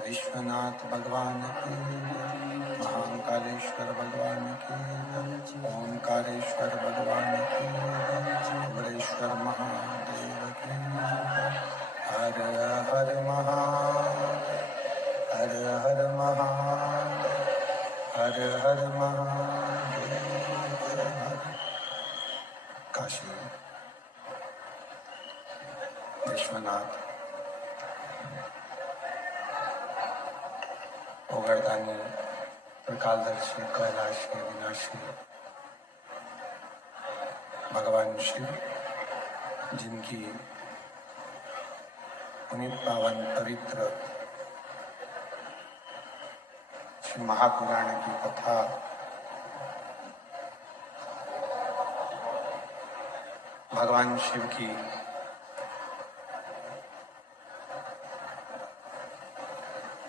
विश्वनाथ भगवान की, महाकालेश्वर भगवान की, ओंकारेश्वर भगवान की, वरेश्वर महादेव की। हर हर महादेव, हर हर महादेव, हर हर महादेव। काशी विश्वनाथ ओगरदानी त्रिकालदर्शी कैलाशी विनाशी भगवान शिव, जिनकी पुनीत पावन पवित्र श्री महापुराण की कथा भगवान शिव की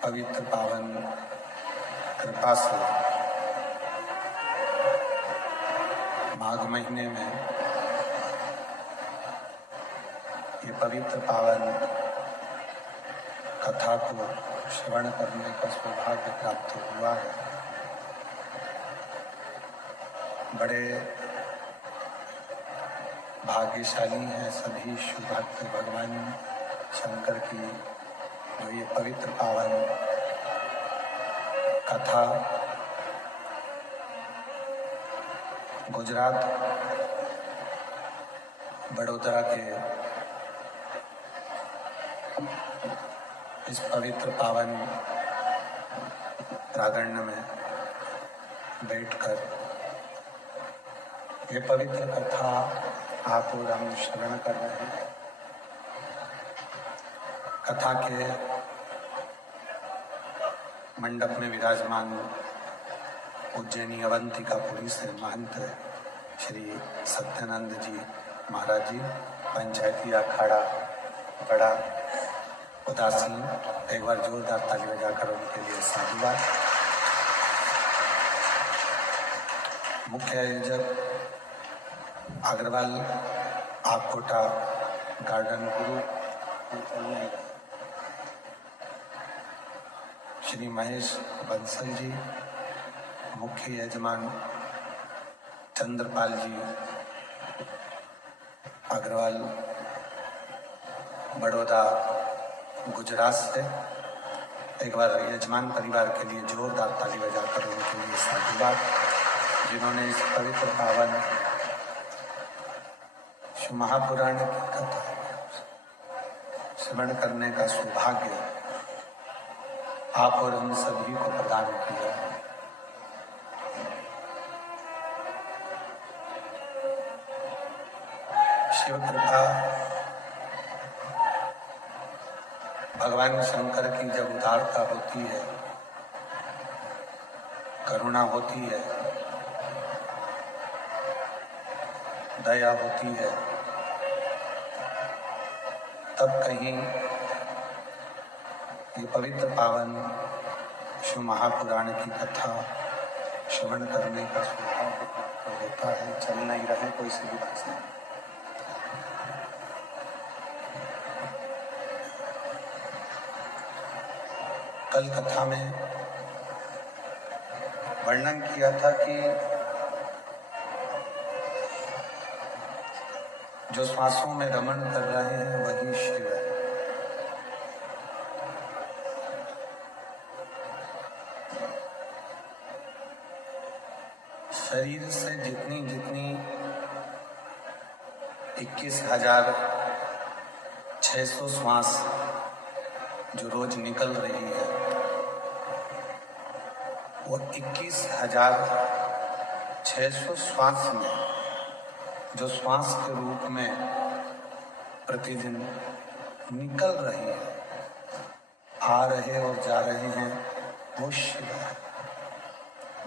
पवित्र पावन कृपा से माघ महीने में ये पवित्र पावन कथा को श्रवण करने का सौभाग्य प्राप्त हुआ है। बड़े भाग्यशाली हैं सभी शिव भक्त भगवान शंकर की, जो ये पवित्र पावन कथा गुजरात बड़ौदा के इस पवित्र पावन प्रांगण में बैठकर ये पवित्र कथा आप और हम श्रवण कर रहे हैं। कथा के मंडप में विराजमान उज्जैनी अवंतिकापुरी से महंत श्री सत्यानंद जी महाराज जी, पंचायती अखाड़ा बड़ा उदासीन, एक बार जोरदार ताली बजाकर उनके लिए साधुवाद। मुख्य आयोजक अग्रवाल आकोटा गार्डन गुरु श्री महेश बंसल जी, मुख्य यजमान चंद्रपाल जी अग्रवाल बड़ौदा गुजरात से। एक बार यजमान परिवार के लिए जोरदार ताली बजाकर उनके लिए साधुवाद, जिन्होंने इस पवित्र पावन महापुराण की कथा श्रवण करने का सौभाग्य आप और हम सभी को प्रदान किया। शिव कृपा भगवान शंकर की जब उदारता होती है, करुणा होती है, दया होती है, तब कहीं ये पवित्र पावन शिव महापुराण की कथा श्रवण करने का सौभाग्य होता है। चल नहीं रहे कोई सुविधा से। कल कथा में वर्णन किया था कि जो श्वासों में रमण कर रहे हैं वही शिव है। शरीर से जितनी 21,600 श्वास जो रोज निकल रही है, वो 21,600 श्वास में जो श्वास के रूप में प्रतिदिन निकल रही है, आ रहे और जा रहे हैं, वो शिव है,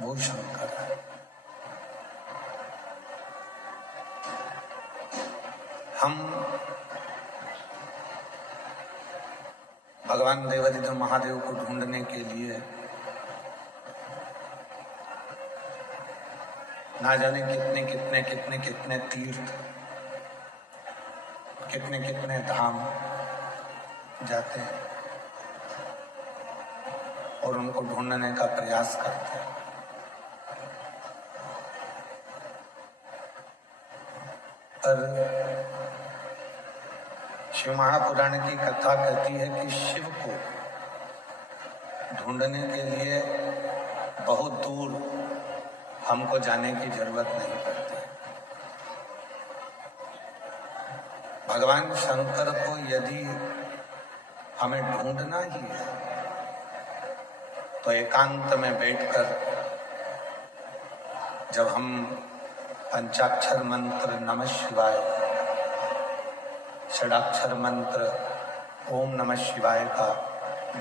वो शंकर है। हम भगवान देवादिदेव महादेव को ढूंढने के लिए ना जाने कितने तीर्थ, कितने धाम जाते हैं और उनको ढूंढने का प्रयास करते हैं। पर शिव महापुराण की कथा कहती है कि शिव को ढूंढने के लिए बहुत दूर हमको जाने की जरूरत नहीं पड़ती। भगवान शंकर को यदि हमें ढूंढना ही है तो एकांत में बैठकर जब हम पंचाक्षर मंत्र नमः शिवाय, षडाक्षर मंत्र ओम नमः शिवाय का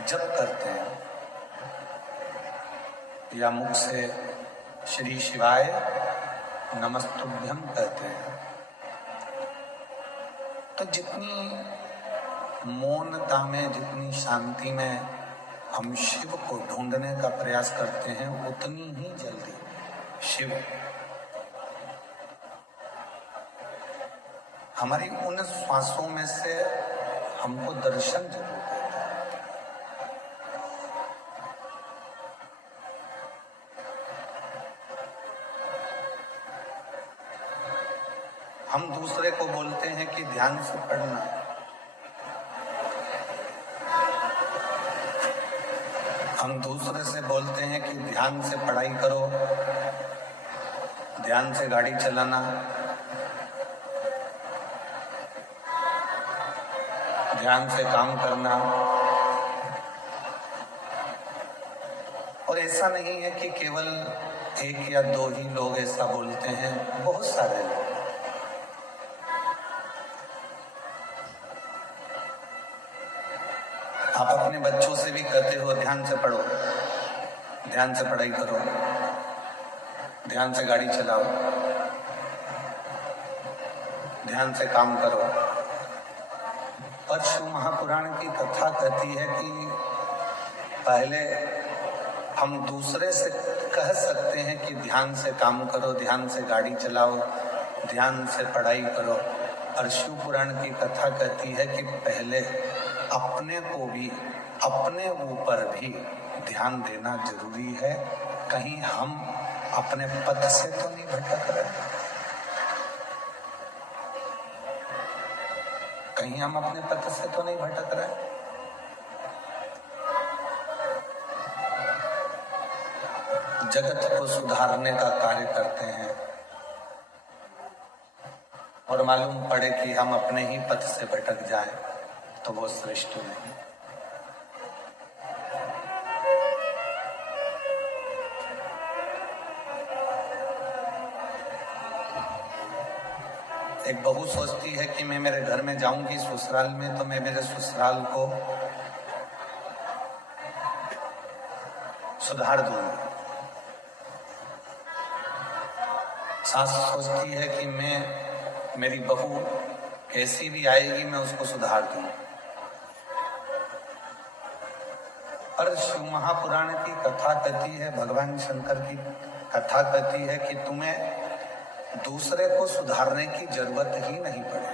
जप करते हैं या मुख से श्री शिवाय नमस्तुभ्यम कहते हैं, तो जितनी मौनता में, जितनी शांति में हम शिव को ढूंढने का प्रयास करते हैं, उतनी ही जल्दी शिव हमारी उन श्वासों में से हमको दर्शन जरूर देता है। हम दूसरे को बोलते हैं कि ध्यान से पढ़ना, हम दूसरे से बोलते हैं कि ध्यान से पढ़ाई करो, ध्यान से गाड़ी चलाना, ध्यान से काम करना। और ऐसा नहीं है कि केवल एक या दो ही लोग ऐसा बोलते हैं, बहुत सारे लोग। आप अपने बच्चों से भी कहते हो ध्यान से पढ़ो, ध्यान से पढ़ाई करो, ध्यान से गाड़ी चलाओ, ध्यान से काम करो। पर शिव महापुराण की कथा कहती है कि पहले हम दूसरे से कह सकते हैं कि ध्यान से काम करो, ध्यान से गाड़ी चलाओ, ध्यान से पढ़ाई करो, और शिव पुराण की कथा कहती है कि पहले अपने को भी, अपने ऊपर भी ध्यान देना जरूरी है। कहीं हम अपने पथ से तो नहीं भटक रहे, कहीं हम अपने पथ से तो नहीं भटक रहे। जगत को सुधारने का कार्य करते हैं और मालूम पड़े कि हम अपने ही पथ से भटक जाएं तो वो श्रेष्ठ नहीं। एक बहू सोचती है कि मैं मेरे घर में जाऊंगी ससुराल में तो मैं मेरे ससुराल को सुधार दूंगी। सास सोचती है कि मेरी बहू कैसी भी आएगी मैं उसको सुधार दूंगी। पर शिव महापुराण की कथा कहती है, भगवान शंकर की कथा कहती है कि तुम्हें दूसरे को सुधारने की जरूरत ही नहीं पड़े।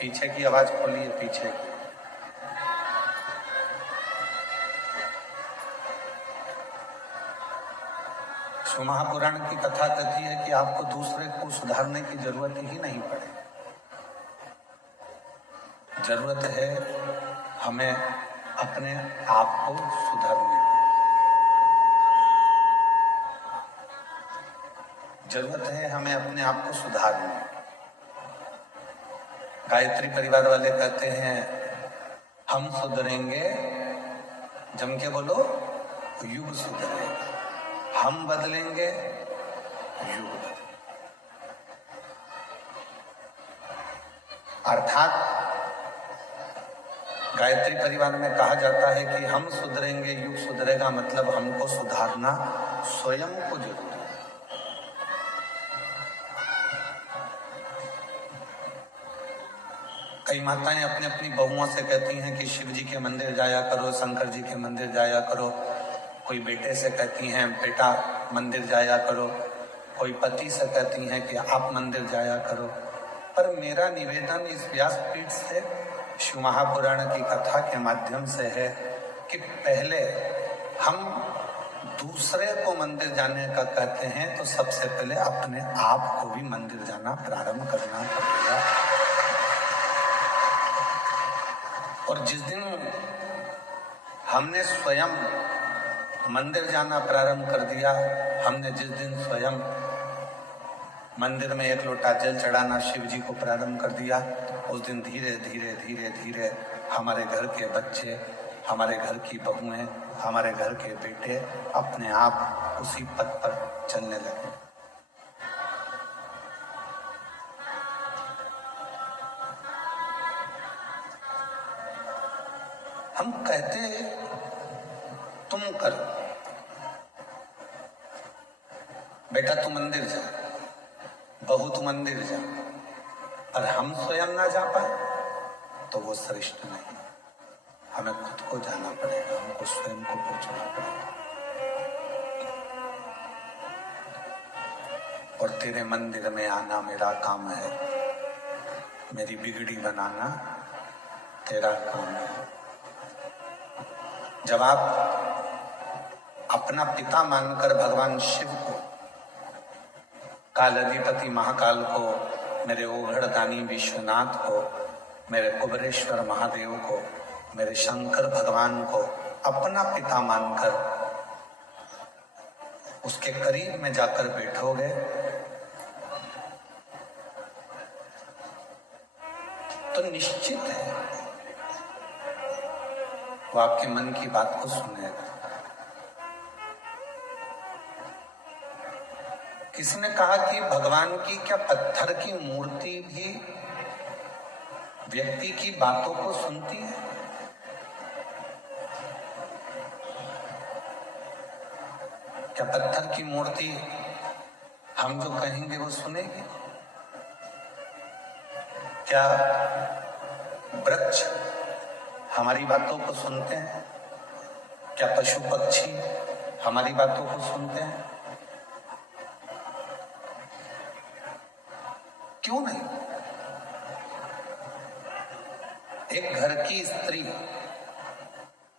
पीछे की आवाज खोलिए, पीछे की। शिव महापुराण की कथा कहती है कि आपको दूसरे को सुधारने की जरूरत ही नहीं पड़े। जरूरत है हमें अपने आप को सुधारने की। जरूरत है हमें अपने आप को सुधारने। गायत्री परिवार वाले कहते हैं हम सुधरेंगे, जम के बोलो, युग सुधरेगा। हम बदलेंगे, युग बदलेगा। अर्थात गायत्री परिवार में कहा जाता है कि हम सुधरेंगे, युग सुधरेगा, मतलब हमको सुधारना स्वयं को जरूरी है। कई माताएं अपनी अपनी बहुओं से कहती हैं कि शिव जी के मंदिर जाया करो, शंकर जी के मंदिर जाया करो। कोई बेटे से कहती हैं बेटा मंदिर जाया करो, कोई पति से कहती हैं कि आप मंदिर जाया करो। पर मेरा निवेदन इस व्यासपीठ से शिव महापुराण की कथा के माध्यम से है कि पहले हम दूसरे को मंदिर जाने का कहते हैं तो सबसे पहले अपने आप को भी मंदिर जाना प्रारंभ करना पड़ेगा। और जिस दिन हमने स्वयं मंदिर जाना प्रारंभ कर दिया, हमने जिस दिन स्वयं मंदिर में एक लोटा जल चढ़ाना शिव जी को प्रारंभ कर दिया, उस दिन धीरे धीरे धीरे धीरे हमारे घर के बच्चे, हमारे घर की बहुएं, हमारे घर के बेटे अपने आप उसी पथ पर चलने लगे। हम कहते तुम करो, बेटा तू मंदिर जा, बहू तू मंदिर जा, और हम स्वयं ना जा पाए तो वो श्रेष्ठ नहीं। हमें खुद को जाना पड़ेगा, हमको स्वयं को पहुंचना पड़ेगा। और तेरे मंदिर में आना मेरा काम है, मेरी बिगड़ी बनाना तेरा काम है। जब आप अपना पिता मानकर भगवान शिव को, काल अधिपति महाकाल को, मेरे ओघड़दानी विश्वनाथ को, मेरे कुबरेश्वर महादेव को, मेरे शंकर भगवान को अपना पिता मानकर उसके करीब में जाकर बैठोगे तो निश्चित है वो आपके मन की बात को सुनेगा। किसी ने कहा कि भगवान की क्या पत्थर की मूर्ति भी व्यक्ति की बातों को सुनती है? क्या पत्थर की मूर्ति हम जो कहेंगे वो सुनेगी? क्या वृक्ष हमारी बातों को सुनते हैं? क्या पशु पक्षी हमारी बातों को सुनते हैं? क्यों नहीं? एक घर की स्त्री,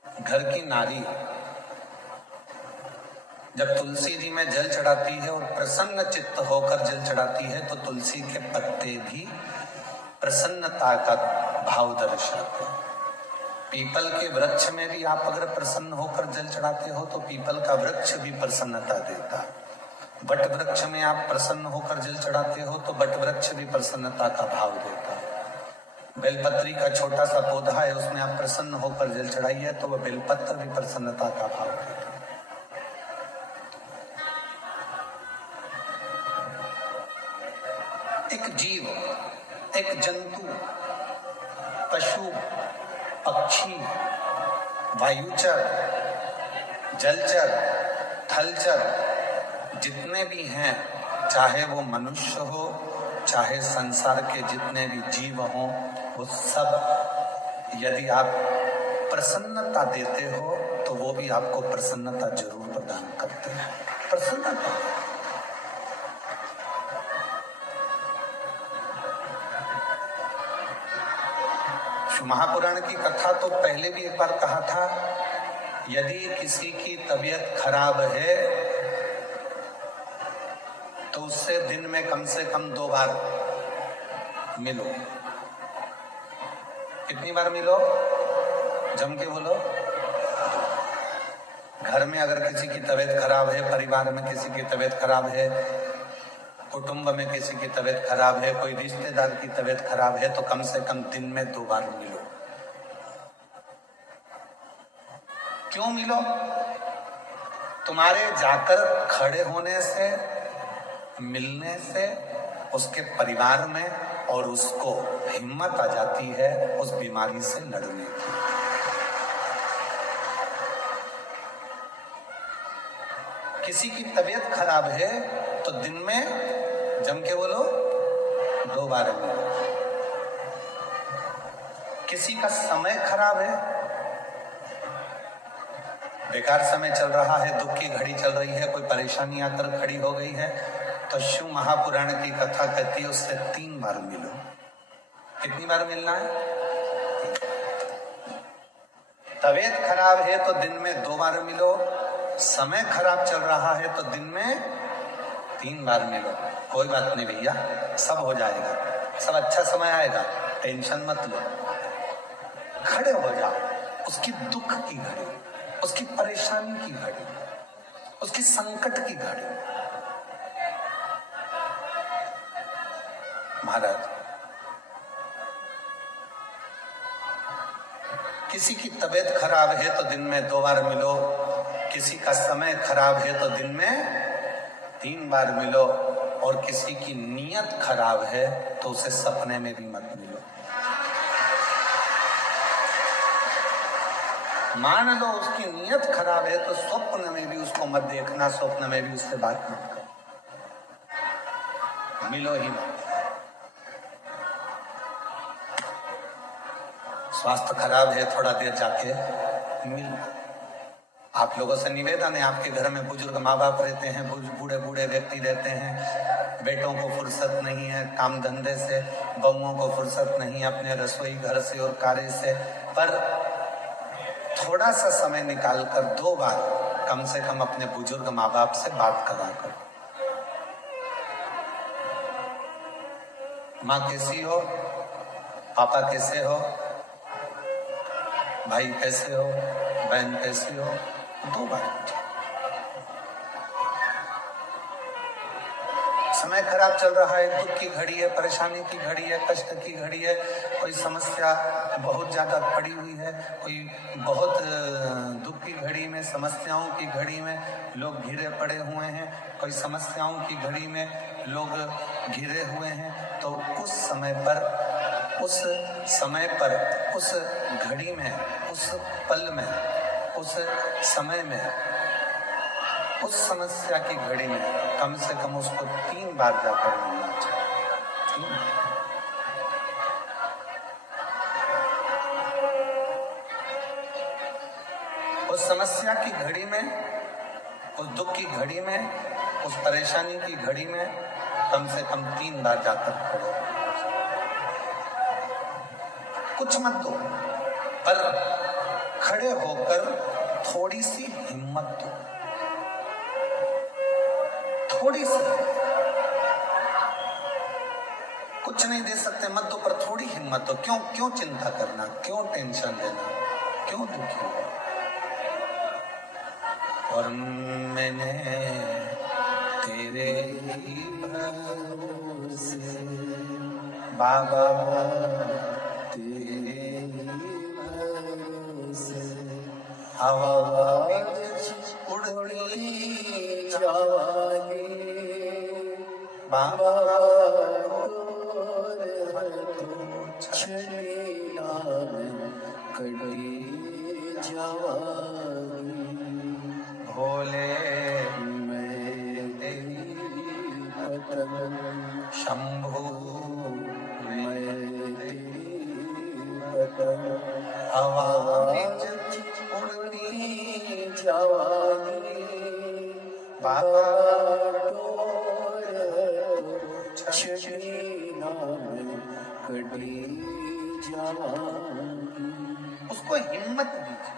घर की नारी जब तुलसी जी में जल चढ़ाती है और प्रसन्न चित्त होकर जल चढ़ाती है तो तुलसी के पत्ते भी प्रसन्नता का भाव दर्शाते हैं। पीपल के वृक्ष में भी आप अगर प्रसन्न होकर जल चढ़ाते हो तो पीपल का वृक्ष भी प्रसन्नता देता है। बट वृक्ष में आप प्रसन्न होकर जल चढ़ाते हो तो बट वृक्ष भी प्रसन्नता का भाव देता है। बेलपत्री का छोटा सा पौधा है, उसमें आप प्रसन्न होकर जल चढ़ाइए तो वह बेलपत्र भी प्रसन्नता का भाव देता है। एक जीव, एक जंतु, पशु, पक्षी, वायुचर, जलचर, थलचर जितने भी हैं, चाहे वो मनुष्य हो, चाहे संसार के जितने भी जीव हों, वो सब यदि आप प्रसन्नता देते हो तो वो भी आपको प्रसन्नता जरूर प्रदान करते हैं। प्रसन्नता। महापुराण की कथा तो पहले भी एक बार कहा था, यदि किसी की तबीयत खराब है तो उससे दिन में कम से कम 2 बार मिलो। कितनी बार मिलो? जम के बोलो। घर में अगर किसी की तबीयत खराब है, परिवार में किसी की तबीयत खराब है, कुटुंब में किसी की तबीयत खराब है, कोई रिश्तेदार की तबीयत खराब है तो कम से कम दिन में 2 बार मिलो। क्यों मिलो? तुम्हारे जाकर खड़े होने से, मिलने से उसके परिवार में और उसको हिम्मत आ जाती है उस बीमारी से लड़ने की। किसी की तबीयत खराब है तो दिन में जम के बोलो 2 बार मिलो। किसी का समय खराब है, बेकार समय चल रहा है, दुख की घड़ी चल रही है, कोई परेशानी आकर खड़ी हो गई है तो शिव महापुराण की कथा कहती है उससे 3 बार मिलो। कितनी बार मिलना है? तबीयत खराब है तो दिन में 2 बार मिलो, समय खराब चल रहा है तो दिन में 3 बार मिलो। कोई बात नहीं भैया, सब हो जाएगा, सब अच्छा समय आएगा, टेंशन मत लो। खड़े हो जाओ उसकी दुख की घड़ी, उसकी परेशानी की घड़ी, उसकी संकट की घड़ी। महाराज, किसी की तबीयत खराब है तो दिन में 2 बार मिलो, किसी का समय खराब है तो दिन में 3 बार मिलो, और किसी की नीयत खराब है तो उसे सपने में भी मत मिलो। मान लो उसकी नीयत खराब है तो स्वप्न में भी उसको मत देखना, स्वप्न में भी उससे बात मत करो, मिलो ही मत। स्वास्थ्य खराब है, थोड़ा देर जाके मिलो। आप लोगों से निवेदन है, आपके घर में बुजुर्ग माँ बाप रहते हैं, बूढ़े बूढ़े व्यक्ति रहते हैं, बेटों को फुर्सत नहीं है काम धंधे से, बहुओं को फुर्सत नहीं है अपने रसोई घर से और कार्य से, पर थोड़ा सा समय निकालकर 2 बार कम से कम अपने बुजुर्ग माँ बाप से बात करा करो। माँ कैसी हो, पापा कैसे हो, भाई कैसे हो, बहन कैसी हो, 2 बार। समय खराब चल रहा है, दुख की घड़ी है, परेशानी की घड़ी है, कष्ट की घड़ी है, कोई समस्या बहुत ज्यादा पड़ी हुई है, कोई बहुत दुख की घड़ी में, समस्याओं की घड़ी में लोग घिरे पड़े हुए हैं, कोई समस्याओं की घड़ी में लोग घिरे हुए हैं। तो उस समय पर, उस घड़ी में, उस पल में, उस समय में, उस समस्या की घड़ी में कम से कम उसको 3 बार जाकर मिलना चाहिए। उस समस्या की घड़ी में, उस दुख की घड़ी में, उस परेशानी की घड़ी में कम से कम 3 बार जाकर खड़े। कुछ मत दो, पर खड़े होकर थोड़ी सी हिम्मत दो, थोड़ी सी। कुछ नहीं दे सकते मत दो, पर थोड़ी हिम्मत दो। क्यों चिंता करना, क्यों टेंशन लेना, क्यों दुखी हो। और मैंने तेरे ही भरोसे बाबा, तेरे ही भरोसे आवाज उड़ती जावागी बाबा, कड़ी जावागी भोले मैं तेरी पतंग, शंभू मैं तेरी पतंग, आवाज उड़ती जावागी बाबा, कड़ी जावागी। उसको हिम्मत दीजिए,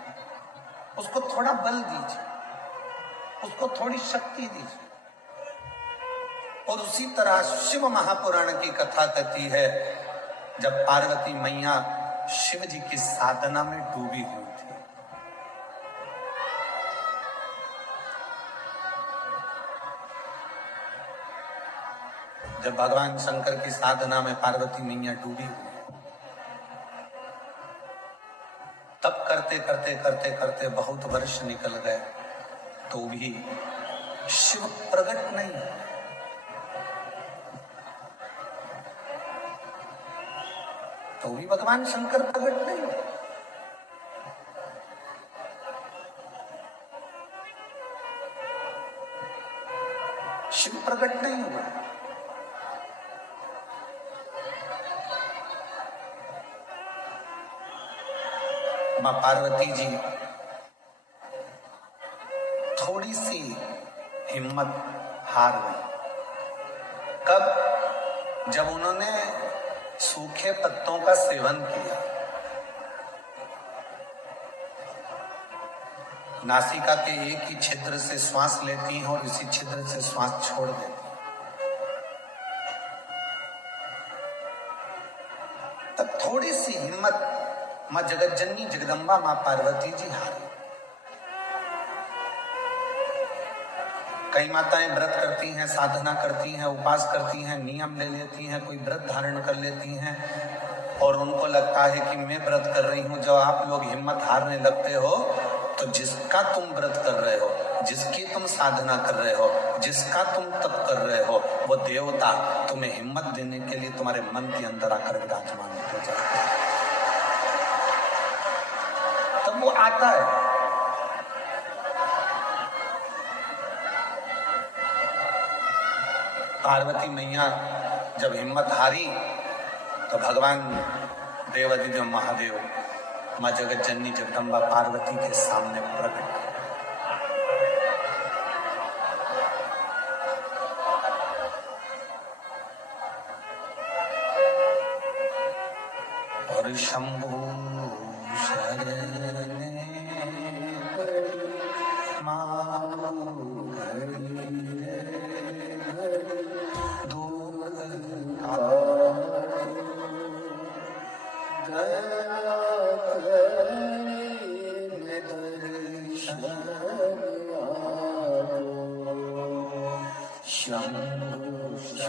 उसको थोड़ा बल दीजिए, उसको थोड़ी शक्ति दीजिए। और उसी तरह शिव महापुराण की कथा कहती है, जब पार्वती मैया शिव जी की साधना में डूबी हुई थी, जब भगवान शंकर की साधना में पार्वती मैया डूबी हुई, तब करते करते करते करते बहुत वर्ष निकल गए, तो भी शिव प्रकट नहीं। तो भी भगवान शंकर प्रकट नहीं। शिव प्रकट नहीं हुआ। मां पार्वती जी थोड़ी सी हिम्मत हार गई। कब? जब उन्होंने सूखे पत्तों का सेवन किया, नासिका के एक ही छिद्र से श्वास लेती हैं और इसी छिद्र से श्वास छोड़ देती हैं, तब थोड़ी सी हिम्मत मां जगतजननी जगदम्बा मां पार्वती जी हारी। कई माताएं व्रत करती हैं, साधना करती हैं, उपास करती हैं, नियम ले लेती हैं, कोई व्रत धारण कर लेती हैं और उनको लगता है कि मैं व्रत कर रही हूं। जब आप लोग हिम्मत हारने लगते हो तो जिसका तुम व्रत कर रहे हो, जिसकी तुम साधना कर रहे हो, जिसका तुम तप कर रहे हो, वो देवता तुम्हें हिम्मत देने के लिए तुम्हारे मन के अंदर आकर विराजमान हो जाता है। तब वो आता है। पार्वती मैया जब हिम्मत हारी तो भगवान देवाधिदेव महादेव मां जगतजननी जगदम्बा पार्वती के सामने प्रकट। और शंभू शरण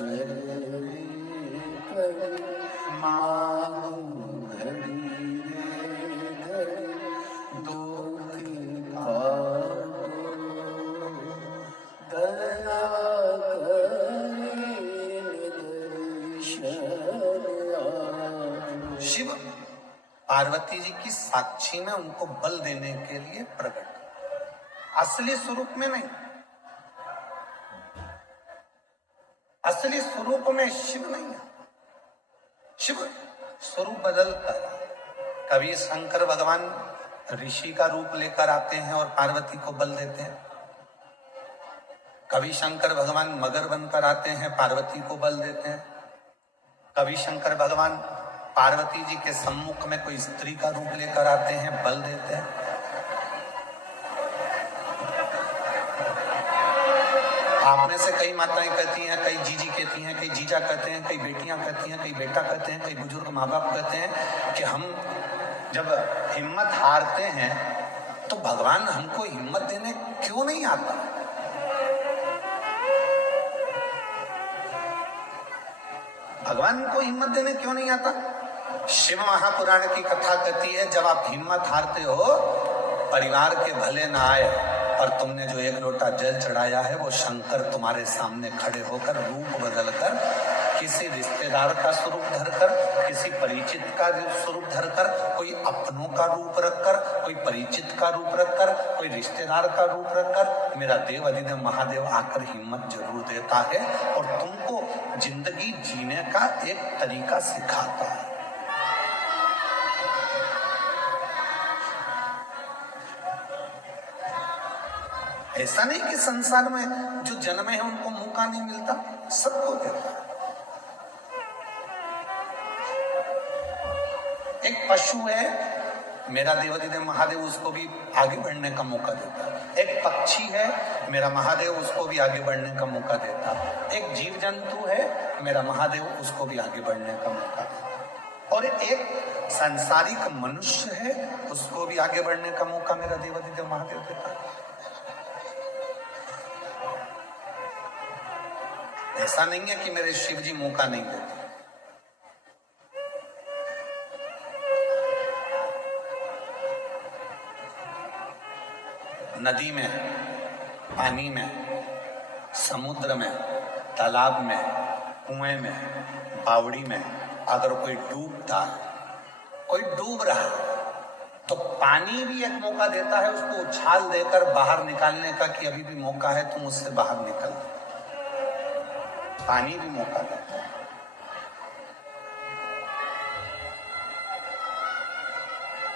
शिव पार्वती जी की साक्षी में उनको बल देने के लिए प्रकट, असली स्वरूप में नहीं। असली स्वरूप में शिव नहीं है। शिव स्वरूप बदलता है। कभी शंकर भगवान ऋषि का रूप लेकर आते हैं और पार्वती को बल देते हैं। कभी शंकर भगवान मगर बनकर आते हैं, पार्वती को बल देते हैं। कभी शंकर भगवान पार्वती जी के सम्मुख में कोई स्त्री का रूप लेकर आते हैं, बल देते हैं। आप में से कई माताएं कहती हैं, कई जीजी कहती हैं, कई जीजा कहते हैं, कई बेटियां कहती हैं, कई बेटा कहते हैं, कई बुजुर्ग माँ बाप कहते हैं कि हम जब हिम्मत हारते हैं तो भगवान हमको हिम्मत देने क्यों नहीं आता। भगवान को हिम्मत देने क्यों नहीं आता। शिव महापुराण की कथा कहती है, जब आप हिम्मत हारते हो, परिवार के भले ना आए और तुमने जो एक लोटा जल चढ़ाया है वो शंकर तुम्हारे सामने खड़े होकर रूप बदलकर, किसी रिश्तेदार का स्वरूप धरकर, किसी परिचित का स्वरूप धरकर, कोई अपनों का रूप रखकर, कोई परिचित का रूप रखकर, कोई रिश्तेदार का रूप रखकर मेरा देव अधिदेव महादेव आकर हिम्मत जरूर देता है और तुमको जिंदगी जीने का एक तरीका सिखाता है। ऐसा नहीं कि संसार में जो जन्मे हैं उनको मौका नहीं मिलता, सबको देता है। एक पशु है, मेरा देवाधिदेव महादेव उसको भी आगे बढ़ने का मौका देता है। एक पक्षी है, मेरा महादेव उसको भी आगे बढ़ने का मौका देता है। एक जीव जंतु है, मेरा महादेव उसको भी आगे बढ़ने का मौका देता है। और एक सांसारिक मनुष्य है, उसको भी आगे बढ़ने का मौका मेरा देवाधिदेव महादेव देता है। ऐसा नहीं है कि मेरे शिव जी मौका नहीं देते। नदी में, पानी में, समुद्र में, तालाब में, कुएं में, बावड़ी में अगर कोई डूबता है, कोई डूब रहा है, तो पानी भी एक मौका देता है उसको उछाल देकर बाहर निकालने का कि अभी भी मौका है, तुम उससे बाहर निकल। पानी भी मौका देता है।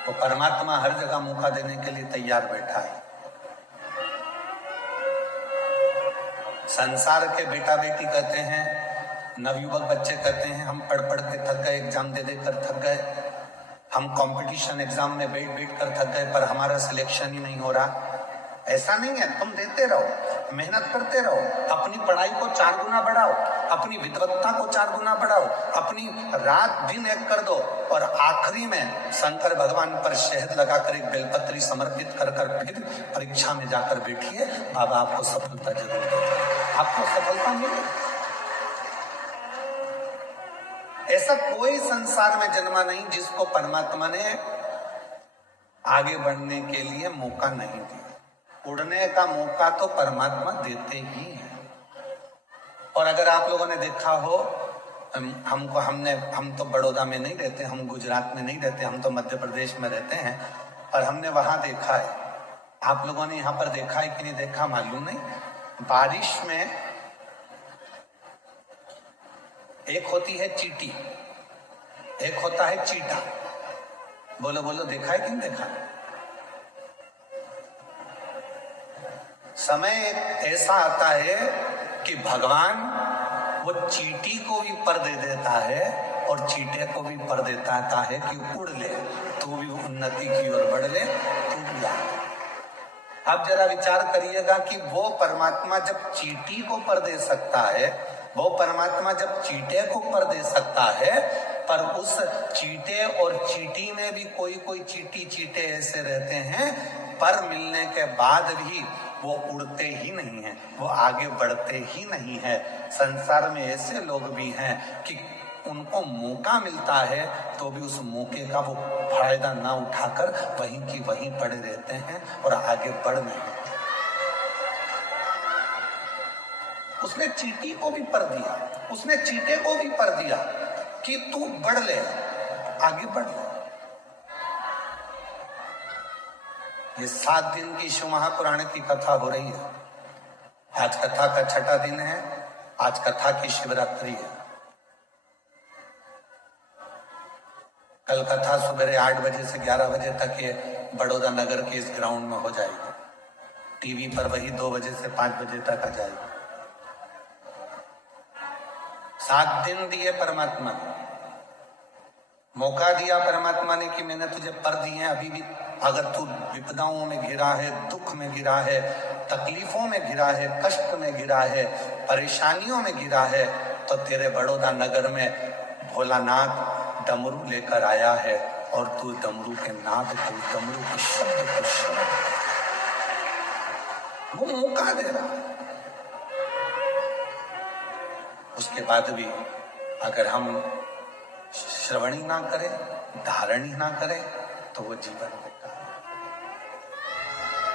तो परमात्मा हर जगह मौका देने के लिए तैयार बैठा है। संसार के बेटा बेटी कहते हैं, नवयुवक बच्चे कहते हैं, हम पढ़ पढ़ के थक गए, एग्जाम दे दे कर थक गए, हम कंपटीशन एग्जाम में बैठ बैठ कर थक गए, पर हमारा सिलेक्शन ही नहीं हो रहा। ऐसा नहीं है, तुम देते रहो, मेहनत करते रहो, अपनी पढ़ाई को 4 गुना बढ़ाओ, अपनी विद्वत्ता को 4 गुना बढ़ाओ, अपनी रात दिन एक कर दो और आखिरी में शंकर भगवान पर शहद लगाकर एक बेलपत्री समर्पित कर फिर परीक्षा में जाकर बैठिए, बाबा आपको सफलता जरूर देगा, आपको सफलता मिलेगी। ऐसा कोई संसार में जन्मा नहीं जिसको परमात्मा ने आगे बढ़ने के लिए मौका नहीं दिया। उड़ने का मौका तो परमात्मा देते ही है। और अगर आप लोगों ने देखा हो, हम तो बड़ौदा में नहीं रहते, हम गुजरात में नहीं रहते, हम तो मध्य प्रदेश में रहते हैं, और हमने वहां देखा है। आप लोगों ने यहाँ पर देखा है कि नहीं देखा मालूम नहीं। बारिश में एक होती है चींटी, एक होता है चीटा। बोलो बोलो, देखा है कि नहीं देखा? समय ऐसा आता है कि भगवान वो चींटी को भी पर दे देता है और चींटे को भी पर देता है कि उड़ ले, तू भी उन्नति की ओर बढ़ ले, तू भी आ। अब जरा विचार करिएगा कि वो परमात्मा जब चींटी को पर दे सकता है, वो परमात्मा जब चींटे को पर दे सकता है, पर उस चींटे और चींटी में भी कोई चींटे ऐसे रहते हैं पर मिलने के बाद भी वो उड़ते ही नहीं हैं, वो आगे बढ़ते ही नहीं है। संसार में ऐसे लोग भी हैं कि उनको मौका मिलता है तो भी उस मौके का वो फायदा ना उठाकर वहीं की वहीं पड़े रहते हैं और आगे बढ़ नहीं। उसने चींटी को भी पर दिया, उसने चींटे को भी पर दिया कि तू बढ़ ले, आगे बढ़ ले। ये 7 दिन की शिव महापुराण की कथा हो रही है। आज कथा का 6ठा दिन है। आज कथा की शिवरात्रि है। कल कथा सुबह 8 बजे से 11 बजे तक ये बड़ौदा नगर के इस ग्राउंड में हो जाएगी। टीवी पर वही 2 बजे से 5 बजे तक आ जाएगी। 7 दिन दिए परमात्मा ने, मौका दिया परमात्मा ने कि मैंने तुझे पर दिए हैं, अभी भी अगर तू विपदाओं में घिरा है, दुख में घिरा है, तकलीफों में घिरा है, कष्ट में घिरा है, परेशानियों में घिरा है, तो तेरे बड़ौदा नगर में भोलानाथ डमरू लेकर आया है और तू डमरू के नाद को, डमरू के शब्द को सुन। वो मौका दे रहा है। उसके बाद भी अगर हम श्रवण ही ना करें, धारण ही ना करें, तो वो जीवन बेकार।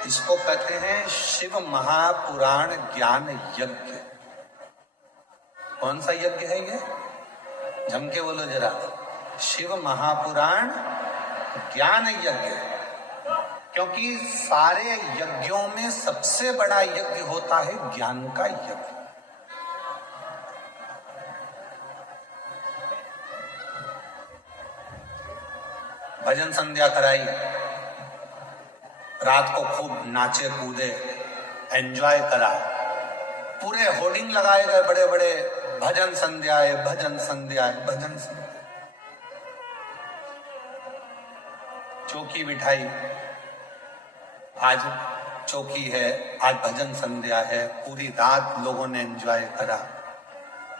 इसको कहते हैं शिव महापुराण ज्ञान यज्ञ। कौन सा यज्ञ है ये? जम के बोलो जरा। शिव महापुराण ज्ञान यज्ञ। क्योंकि सारे यज्ञों में सबसे बड़ा यज्ञ होता है ज्ञान का यज्ञ। भजन संध्या कराई, रात को खूब नाचे कूदे, एंजॉय करा, पूरे होर्डिंग लगाए गए बड़े बड़े, भजन संध्या है, भजन संध्या है, भजन संध्या। चौकी बिठाई, आज चौकी है, आज भजन संध्या है, पूरी रात लोगों ने एंजॉय करा।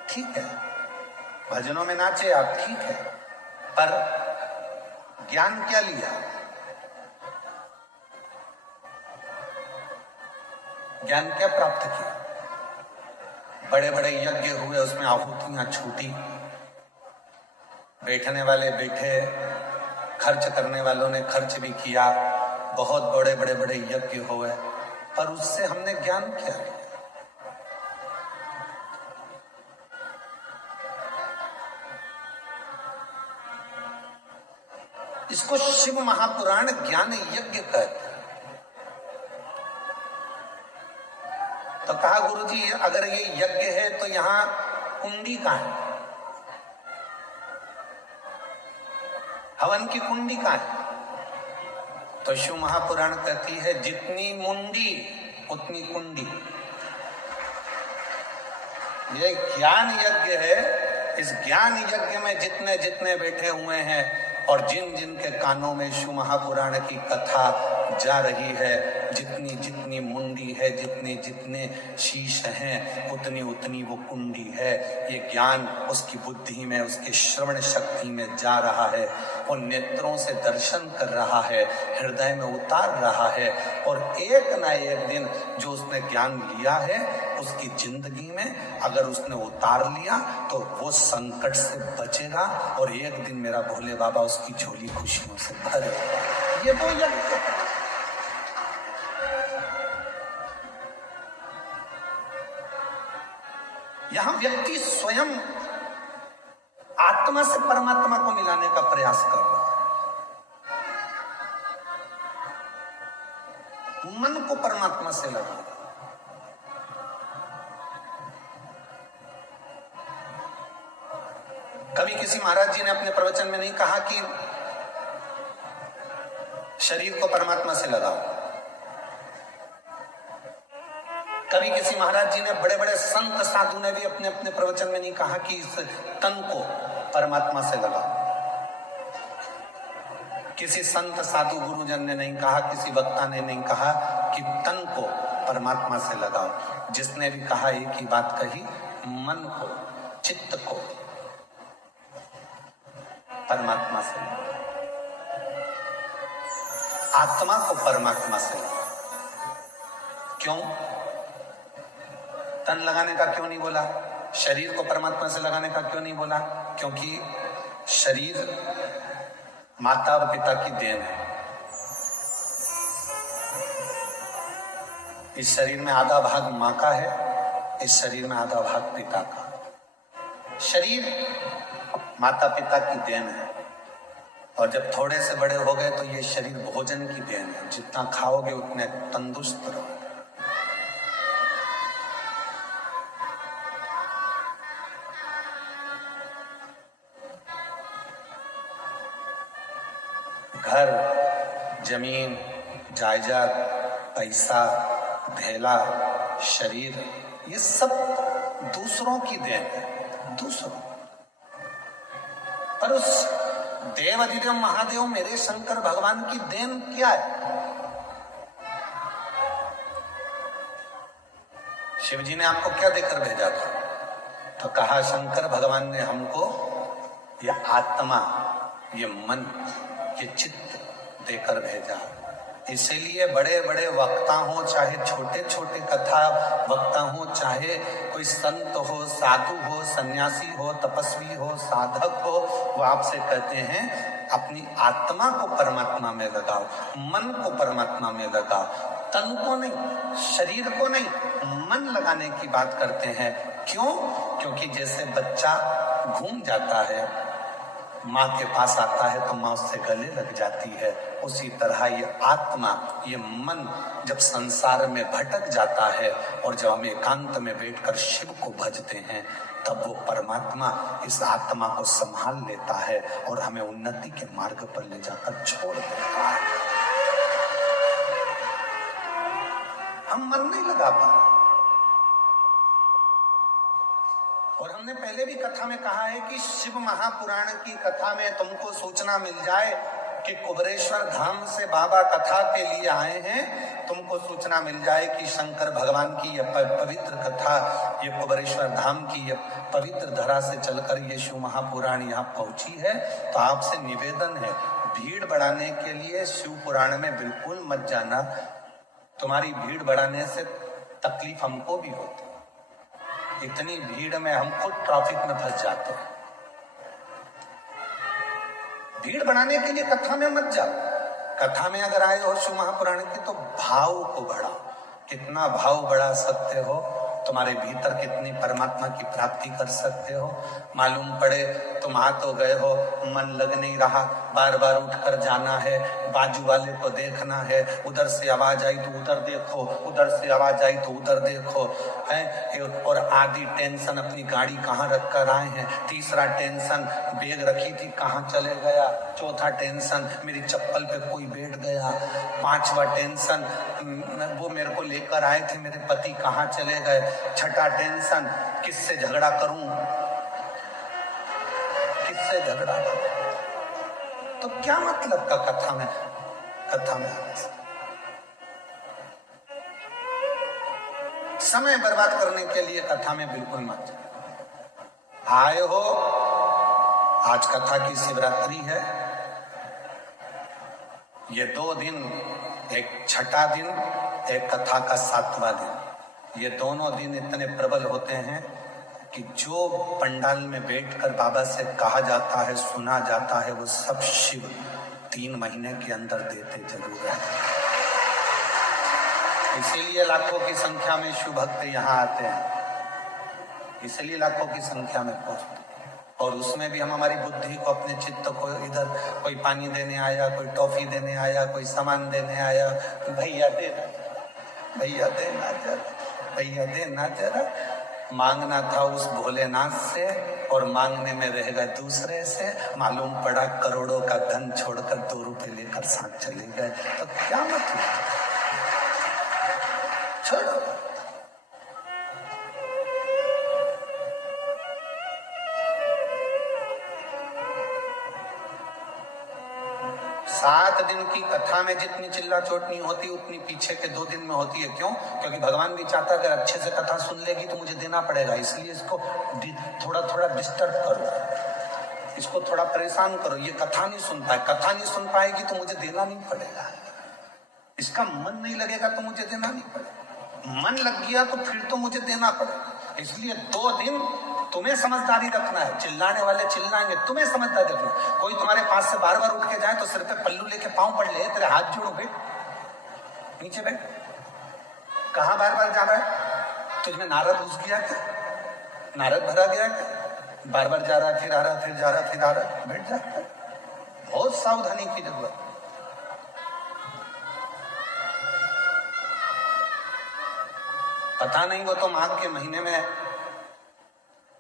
ठीक है, भजनों में नाचे आप, ठीक है, पर ज्ञान क्या लिया? ज्ञान क्या प्राप्त किया? बड़े बड़े यज्ञ हुए, उसमें आहुतियां छूटी, बैठने वाले बैठे, खर्च करने वालों ने खर्च भी किया, बहुत बड़े बड़े बड़े यज्ञ हुए, पर उससे हमने ज्ञान क्या लिया? इसको शिव महापुराण ज्ञान यज्ञ कहते हैं। तो कहा गुरुजी अगर ये यज्ञ है तो यहां कुंडी कहां है? हवन की कुंडी कहां है? तो शिव महापुराण कहती है जितनी मुंडी उतनी कुंडी। ये ज्ञान यज्ञ है। इस ज्ञान यज्ञ में जितने जितने बैठे हुए हैं और जिन जिन के कानों में शिव महापुराण की कथा जा रही है, जितनी जितनी मुंडी है, जितने जितने शीश हैं, उतनी उतनी वो कुंडी है। ये ज्ञान उसकी बुद्धि में, उसके श्रवण शक्ति में जा रहा है, वो नेत्रों से दर्शन कर रहा है, हृदय में उतार रहा है, और एक ना एक दिन जो उसने ज्ञान लिया है उसकी जिंदगी में अगर उसने उतार लिया तो वो संकट से बचेगा और एक दिन मेरा भोले बाबा उसकी झोली खुशियों से भरेगा। ये वो यज्ञ है। यहां व्यक्ति स्वयं आत्मा से परमात्मा को मिलाने का प्रयास कर रहा है, मन को परमात्मा से लगा। कभी किसी महाराज जी ने अपने प्रवचन में नहीं कहा कि शरीर को परमात्मा से लगाओ। कभी किसी महाराज जी ने, बड़े बड़े संत साधु ने भी अपने अपने प्रवचन में नहीं कहा कि इस तन को परमात्मा से लगाओ। किसी संत साधु गुरुजन ने नहीं कहा, किसी वक्ता ने नहीं कहा कि तन को परमात्मा से लगाओ। जिसने भी कहा एक ही बात कही, मन को, चित्त को परमात्मा से, आत्मा को परमात्मा से। क्यों? तन लगाने का क्यों नहीं बोला? शरीर को परमात्मा से लगाने का क्यों नहीं बोला? क्योंकि शरीर माता और पिता की देन है। इस शरीर में आधा भाग माँ का है, इस शरीर में आधा भाग पिता का। शरीर माता पिता की देन है, और जब थोड़े से बड़े हो गए तो ये शरीर भोजन की देन है। जितना खाओगे उतने तंदुरुस्त रहोगे। घर, जमीन, जायदाद, पैसा, धेला, शरीर, ये सब दूसरों की देन है, दूसरों। पर उस देव अधिदेव महादेव मेरे शंकर भगवान की देन क्या है? शिव जी ने आपको क्या देकर भेजा था? तो कहा शंकर भगवान ने हमको ये आत्मा, ये मन, ये चित्त देकर भेजा। इसीलिए बड़े बड़े वक्ता हो, चाहे छोटे छोटे कथा वक्ता हो, चाहे कोई संत हो, साधु हो, सन्यासी हो, तपस्वी हो, साधक हो, वो आपसे कहते हैं अपनी आत्मा को परमात्मा में लगाओ, मन को परमात्मा में लगाओ, तन को नहीं, शरीर को नहीं, मन लगाने की बात करते हैं। क्यों? क्योंकि जैसे बच्चा घूम जाता है, माँ के पास आता है तो माँ उससे गले लग जाती है, उसी तरह ये आत्मा, ये मन जब संसार में भटक जाता है और जब हम एकांत में बैठकर शिव को भजते हैं, तब वो परमात्मा इस आत्मा को संभाल लेता है और हमें उन्नति के मार्ग पर ले जाकर छोड़ देता है। हम मन नहीं लगा पा रहे। और हमने पहले भी कथा में कहा है कि शिव महापुराण की कथा में तुमको सूचना मिल जाए कि कुबरेश्वर धाम से बाबा कथा के लिए आए हैं, तुमको सूचना मिल जाए कि शंकर भगवान की यह पवित्र कथा, ये कुबरेश्वर धाम की ये पवित्र धरा से चलकर ये शिव महापुराण यहाँ पहुंची है, तो आपसे निवेदन है, भीड़ बढ़ाने के लिए शिव पुराण में बिल्कुल मत जाना। तुम्हारी भीड़ बढ़ाने से तकलीफ हमको भी होती, इतनी भीड़ में हम खुद ट्रैफिक में फंस जाते हैं। भीड़ बढ़ाने के लिए कथा में मत जाओ। कथा में अगर आए हो शिव महापुराण की तो भाव को बढ़ाओ। कितना भाव बढ़ा सकते हो, तुम्हारे भीतर कितनी परमात्मा की प्राप्ति कर सकते हो। मालूम पड़े तुम आ तो गए हो, मन लग नहीं रहा, बार बार उठकर जाना है, बाजू वाले को देखना है, उधर से आवाज आई तो उधर देखो, उधर से आवाज आई तो उधर देखो, है। और आधी टेंशन अपनी गाड़ी कहाँ रख कर आए हैं, तीसरा टेंशन बैग रखी थी कहाँ चले गया, चौथा टेंशन मेरी चप्पल पे कोई बैठ गया, पांचवा टेंशन वो मेरे को लेकर आए थे मेरे पति कहाँ चले गए, छठा टेंशन किससे झगड़ा करूं, किससे झगड़ा करूं। तो क्या मतलब का कथा में समय बर्बाद करने के लिए कथा में बिल्कुल मत आए हो। आज कथा की शिवरात्रि है, ये 2 दिन, एक छठा दिन, एक कथा का 7वां दिन, ये दोनों दिन इतने प्रबल होते हैं कि जो पंडाल में बैठकर बाबा से कहा जाता है, सुना जाता है, वो सब शिव 3 महीने के अंदर देते जरूर है। इसीलिए लाखों की संख्या में शिव भक्त यहाँ आते हैं, इसलिए लाखों की संख्या में पहुंचते। और उसमें भी हम हमारी बुद्धि को, अपने चित्त को, इधर कोई पानी देने आया, कोई टॉफी देने आया, कोई सामान देने आया, भैया देना, भैया देना जरा, भैया देना जरा, मांगना था उस भोलेनाथ से और मांगने में रह गए दूसरे से। मालूम पड़ा करोड़ों का धन छोड़कर 2 रुपए लेकर साथ चले गए। तो क्या मतलब, छोड़ो। 7 दिन की कथा में जितनी चिल्ला चोटनी होती उतनी पीछे के 2 दिन में होती है। क्यों? क्योंकि भगवान भी चाहता है अगर अच्छे से कथा सुन लेगी तो मुझे देना पड़ेगा, इसलिए इसको थोड़ा थोड़ा डिस्टर्ब करो, इसको थोड़ा परेशान करो। ये कथा नहीं सुनता है, कथा नहीं सुन पाएगी तो मुझे देना नहीं पड़ेगा, इसका मन नहीं लगेगा तो मुझे देना नहीं पड़ेगा। मन लग गया तो फिर तो मुझे देना पड़ेगा। इसलिए 2 दिन तुम्हें समझदारी रखना है। चिल्लाने वाले चिल्लाएंगे, तुम्हें समझदारी रखना। कोई तुम्हारे पास से बार बार उठ के जाए तो सिर पे पल्लू लेके पांव पड़ ले, तेरे हाथ जोड़ो, बैठ नीचे बैठ। कहां बार बार जा रहा है? तुझमें नारद घुस गया क्या? नारद भरा गया क्या? बार बार जा रहा, फिर आ रहा, फिर जा रहा, फिर आ रहा, बैठ जा। बहुत सावधानी की जरूरत। पता नहीं वो तो माघ के महीने में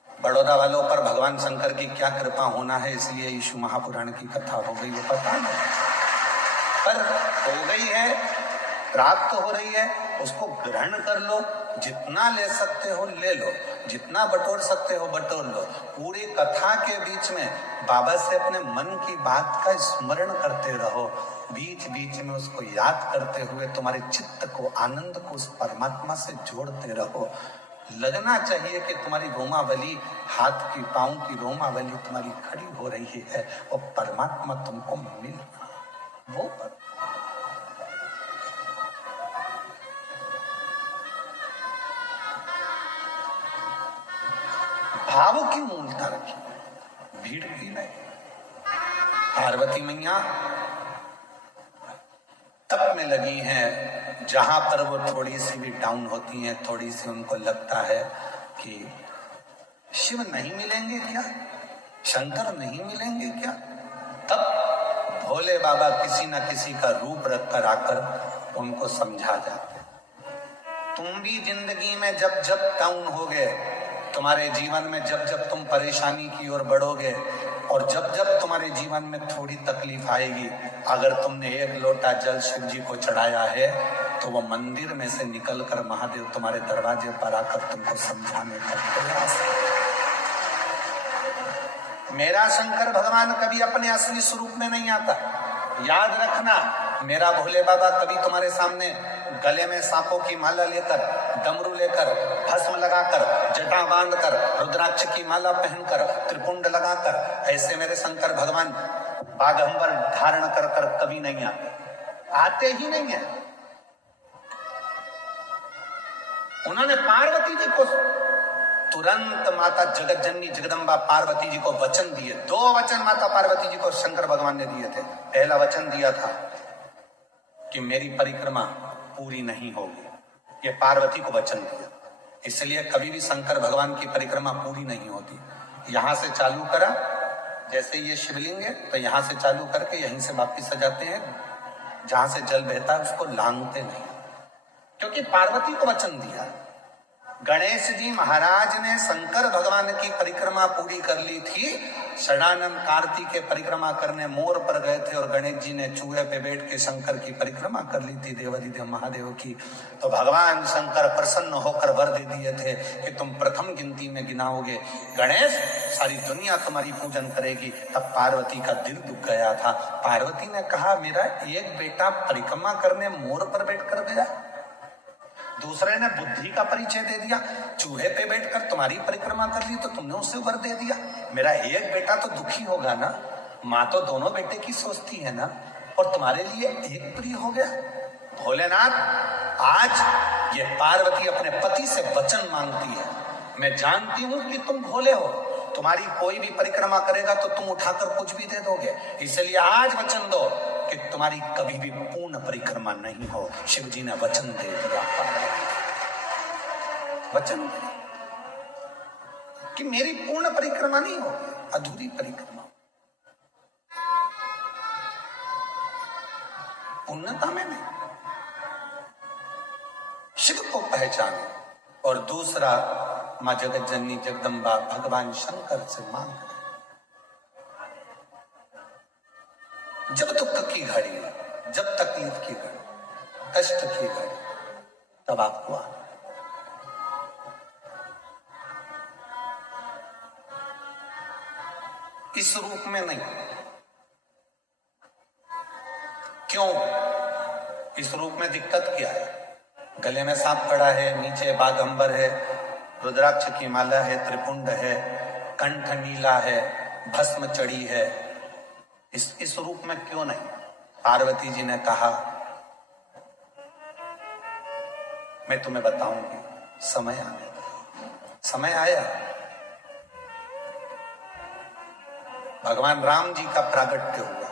बड़ौदा वालों पर भगवान शंकर की क्या कृपा होना है, इसलिए यीशु महापुराण की कथा हो गई, वो पता नहीं, पर हो गई है, प्राप्त हो रही है, उसको ग्रहण कर लो। जितना ले सकते हो ले लो, जितना बटोर सकते हो बटोर लो। पूरी कथा के बीच में बाबा से अपने मन की बात का स्मरण करते रहो, बीच बीच में उसको याद करते हुए तुम्हारे चित्त को, आनंद को उस परमात्मा से जोड़ते रहो। लगना चाहिए कि तुम्हारी रोमावली, हाथ की पांव की रोमावली तुम्हारी खड़ी हो रही है और परमात्मा तुमको मिल वो पर। भाव की मूलता रखी, भीड़ की नहीं। पार्वती मैया तप में लगी हैं, जहां पर वो थोड़ी सी भी डाउन होती हैं, थोड़ी सी उनको लगता है कि शिव नहीं मिलेंगे क्या, शंकर नहीं मिलेंगे क्या, तब भोले बाबा किसी न किसी का रूप रख कर आकर उनको समझा जाते। तुम भी जिंदगी में जब जब डाउन हो गए, तुम्हारे जीवन में जब जब तुम परेशानी की ओर बढ़ोगे और जब जब तुम्हारे जीवन में थोड़ी तकलीफ आएगी, अगर तुमने 1 लोटा जल शिव जी को चढ़ाया है तो वो मंदिर में से निकलकर महादेव तुम्हारे दरवाजे पर आकर तुमको समझाने का प्रयास। मेरा शंकर भगवान कभी अपने असली स्वरूप में नहीं आता, याद रखना। मेरा भोले बाबा कभी तुम्हारे सामने गले में सांपों की माला लेकर, डमरू लेकर, भस्म लगाकर, जटा बांधकर, रुद्राक्ष की माला पहनकर, त्रिपुंड लगाकर, ऐसे मेरे शंकर भगवान बागंबर धारण कर कर कभी नहीं आते ही नहीं है। उन्होंने पार्वती जी को तुरंत माता जगत जननी जगदम्बा पार्वती जी को वचन दिए। 2 वचन माता पार्वती जी को शंकर भगवान ने दिए थे। पहला वचन दिया था कि मेरी परिक्रमा पूरी नहीं होगी, ये पार्वती को वचन दिया। इसलिए कभी भी शंकर भगवान की परिक्रमा पूरी नहीं होती। यहां से चालू करा, जैसे ये शिवलिंग है तो यहां से चालू करके यहीं से वापिस आ जाते हैं, जहां से जल बहता है उसको लांघते नहीं, क्योंकि पार्वती को वचन दिया। गणेश जी महाराज ने शंकर भगवान की परिक्रमा पूरी कर ली थी। षडानंद कार्तिक के परिक्रमा करने मोर पर गए थे और गणेश जी ने चूहे पे बैठ के शंकर की परिक्रमा कर ली थी, देवाधिदेव महादेव की। तो भगवान शंकर प्रसन्न होकर वर दे दिए थे कि तुम प्रथम गिनती में गिनाओगे गणेश, सारी दुनिया तुम्हारी पूजन करेगी। तब पार्वती का दिल दुख गया था। पार्वती ने कहा, मेरा एक बेटा परिक्रमा करने मोर पर बैठ कर गया, दूसरे ने बुद्धि का परिचय दे दिया, चूहे पे बैठकर तुम्हारी परिक्रमा कर ली तो तुमने उसे वर दे दिया। मेरा एक बेटा तो दुखी होगा ना, माँ तो दोनों बेटे की सोचती है ना, और तुम्हारे लिए एक प्रिय हो गया। भोलेनाथ, आज ये पार्वती अपने पति से वचन मांगती है। मैं जानती हूं कि तुम भोले हो, तुम्हारी कोई भी परिक्रमा करेगा तो तुम उठाकर कुछ भी दे दोगे, इसलिए आज वचन दो कि तुम्हारी कभी भी पूर्ण परिक्रमा नहीं हो। शिव जी ने वचन दे दिया, वचन कि मेरी पूर्ण परिक्रमा नहीं हो, अधूरी परिक्रमा। पूर्णता में नहीं। शिव को पहचाने और दूसरा मां जगत जननी जगदम्बा भगवान शंकर से मांग। जब दुख की घड़ी, जब तकलीफ की घड़ी, कष्ट की घड़ी, तब आपको आना। इस रूप में नहीं। क्यों? इस रूप में दिक्कत क्या है? गले में सांप पड़ा है, नीचे बागंबर है, रुद्राक्ष की माला है, त्रिपुंड है, कंठ नीला है, भस्म चढ़ी है। इस रूप में क्यों नहीं? पार्वती जी ने कहा, मैं तुम्हें बताऊंगी, समय आने दो। समय आया, भगवान राम जी का प्रागट्य हुआ।